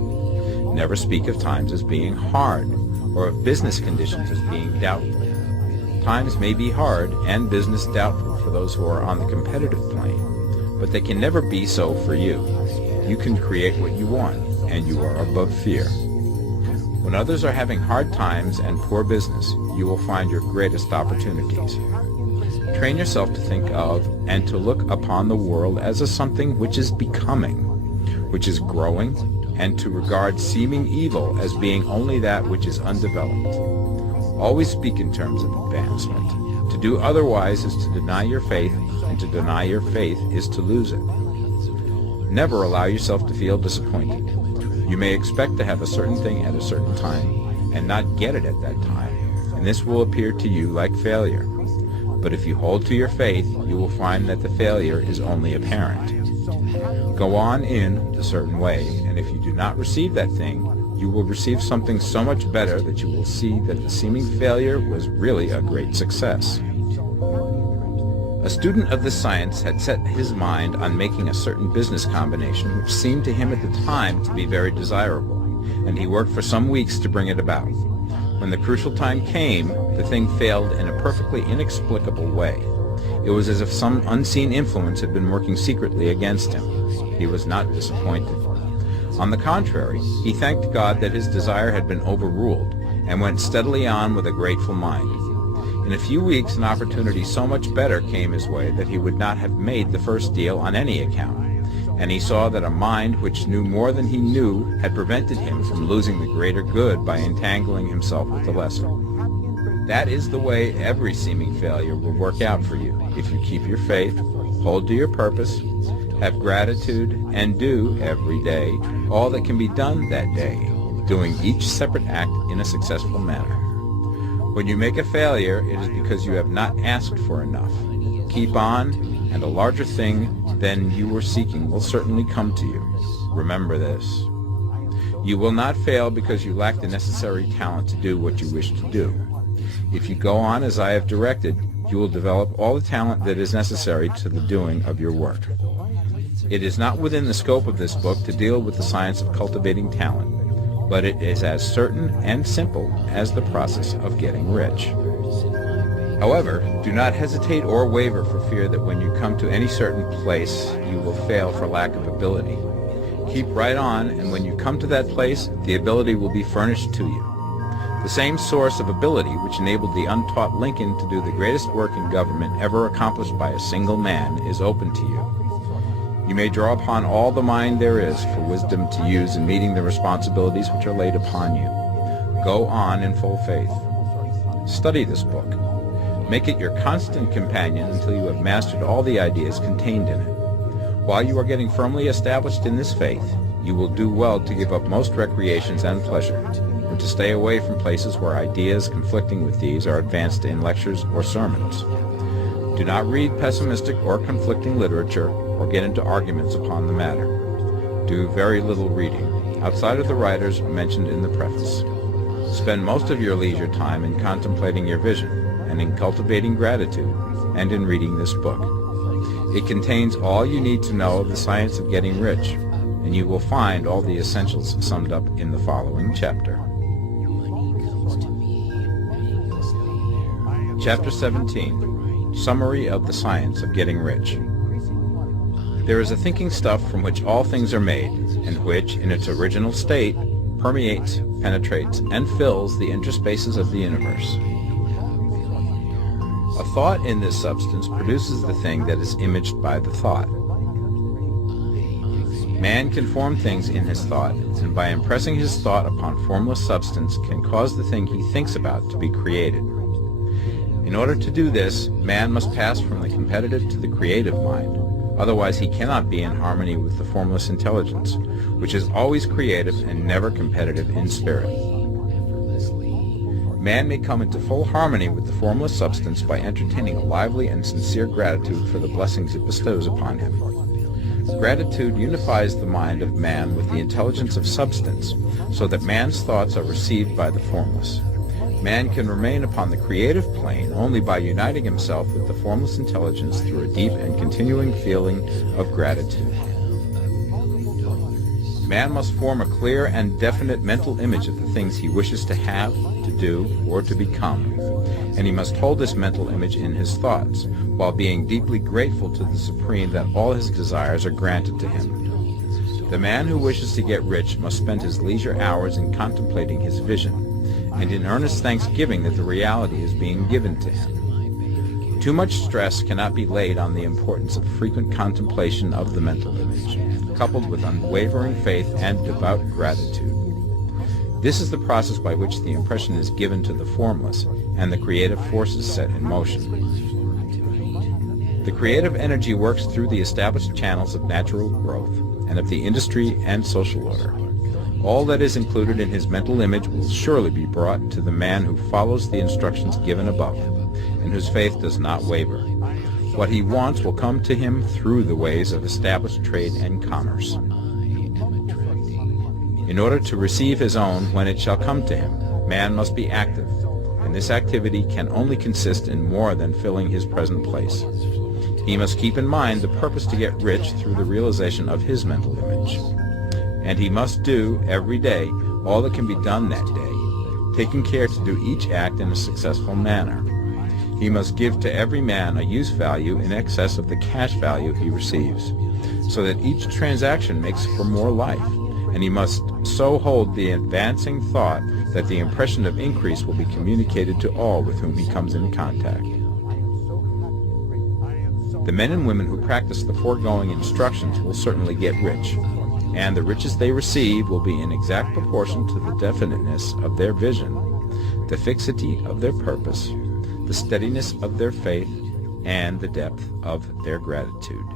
Never speak of times as being hard, or of business conditions as being doubtful. Times may be hard and business doubtful for those who are on the competitive plane, but they can never be so for you. You can create what you want, and you are above fear. When others are having hard times and poor business, you will find your greatest opportunities. Train yourself to think of and to look upon the world as a something which is becoming, which is growing, and to regard seeming evil as being only that which is undeveloped. Always speak in terms of advancement. To do otherwise is to deny your faith, and to deny your faith is to lose it. Never allow yourself to feel disappointed. You may expect to have a certain thing at a certain time, and not get it at that time, and this will appear to you like failure. But if you hold to your faith, you will find that the failure is only apparent. Go on in a certain way, and if you do not receive that thing, you will receive something so much better that you will see that the seeming failure was really a great success. A student of this science had set his mind on making a certain business combination which seemed to him at the time to be very desirable, and he worked for some weeks to bring it about. When the crucial time came, the thing failed in a perfectly inexplicable way. It was as if some unseen influence had been working secretly against him. He was not disappointed. On the contrary, he thanked God that his desire had been overruled, and went steadily on with a grateful mind. In a few weeks, an opportunity so much better came his way that he would not have made the first deal on any account, and he saw that a mind which knew more than he knew had prevented him from losing the greater good by entangling himself with the lesser. That is the way every seeming failure will work out for you, if you keep your faith, hold to your purpose, have gratitude, and do, every day, all that can be done that day, doing each separate act in a successful manner. When you make a failure, it is because you have not asked for enough. Keep on, and a larger thing than you were seeking will certainly come to you. Remember this. You will not fail because you lack the necessary talent to do what you wish to do. If you go on as I have directed, you will develop all the talent that is necessary to the doing of your work. It is not within the scope of this book to deal with the science of cultivating talent, but it is as certain and simple as the process of getting rich. However, do not hesitate or waver for fear that when you come to any certain place, you will fail for lack of ability. Keep right on, and when you come to that place, the ability will be furnished to you. The same source of ability which enabled the untaught Lincoln to do the greatest work in government ever accomplished by a single man is open to you. You may draw upon all the mind there is for wisdom to use in meeting the responsibilities which are laid upon you. Go on in full faith. Study this book. Make it your constant companion until you have mastered all the ideas contained in it. While you are getting firmly established in this faith, you will do well to give up most recreations and pleasure, and to stay away from places where ideas conflicting with these are advanced in lectures or sermons. Do not read pessimistic or conflicting literature or get into arguments upon the matter. Do very little reading, outside of the writers mentioned in the preface. Spend most of your leisure time in contemplating your vision, and in cultivating gratitude, and in reading this book. It contains all you need to know of the science of getting rich, and you will find all the essentials summed up in the following chapter. Chapter 17. Summary of the Science of Getting Rich. There is a thinking stuff from which all things are made, and which, in its original state, permeates, penetrates, and fills the interspaces of the universe. A thought in this substance produces the thing that is imaged by the thought. Man can form things in his thought, and by impressing his thought upon formless substance can cause the thing he thinks about to be created. In order to do this, man must pass from the competitive to the creative mind. Otherwise he cannot be in harmony with the formless intelligence, which is always creative and never competitive in spirit. Man may come into full harmony with the formless substance by entertaining a lively and sincere gratitude for the blessings it bestows upon him. Gratitude unifies the mind of man with the intelligence of substance, so that man's thoughts are received by the formless. Man can remain upon the creative plane only by uniting himself with the formless intelligence through a deep and continuing feeling of gratitude. Man must form a clear and definite mental image of the things he wishes to have, to do, or to become, and he must hold this mental image in his thoughts, while being deeply grateful to the Supreme that all his desires are granted to him. The man who wishes to get rich must spend his leisure hours in contemplating his vision, and in earnest thanksgiving that the reality is being given to him. Too much stress cannot be laid on the importance of frequent contemplation of the mental image, coupled with unwavering faith and devout gratitude. This is the process by which the impression is given to the formless, and the creative forces set in motion. The creative energy works through the established channels of natural growth, and of the industry and social order. All that is included in his mental image will surely be brought to the man who follows the instructions given above, and whose faith does not waver. What he wants will come to him through the ways of established trade and commerce. In order to receive his own when it shall come to him, man must be active, and this activity can only consist in more than filling his present place. He must keep in mind the purpose to get rich through the realization of his mental image. And he must do, every day, all that can be done that day, taking care to do each act in a successful manner. He must give to every man a use value in excess of the cash value he receives, so that each transaction makes for more life, and he must so hold the advancing thought that the impression of increase will be communicated to all with whom he comes in contact. The men and women who practice the foregoing instructions will certainly get rich, and the riches they receive will be in exact proportion to the definiteness of their vision, the fixity of their purpose, the steadiness of their faith, and the depth of their gratitude.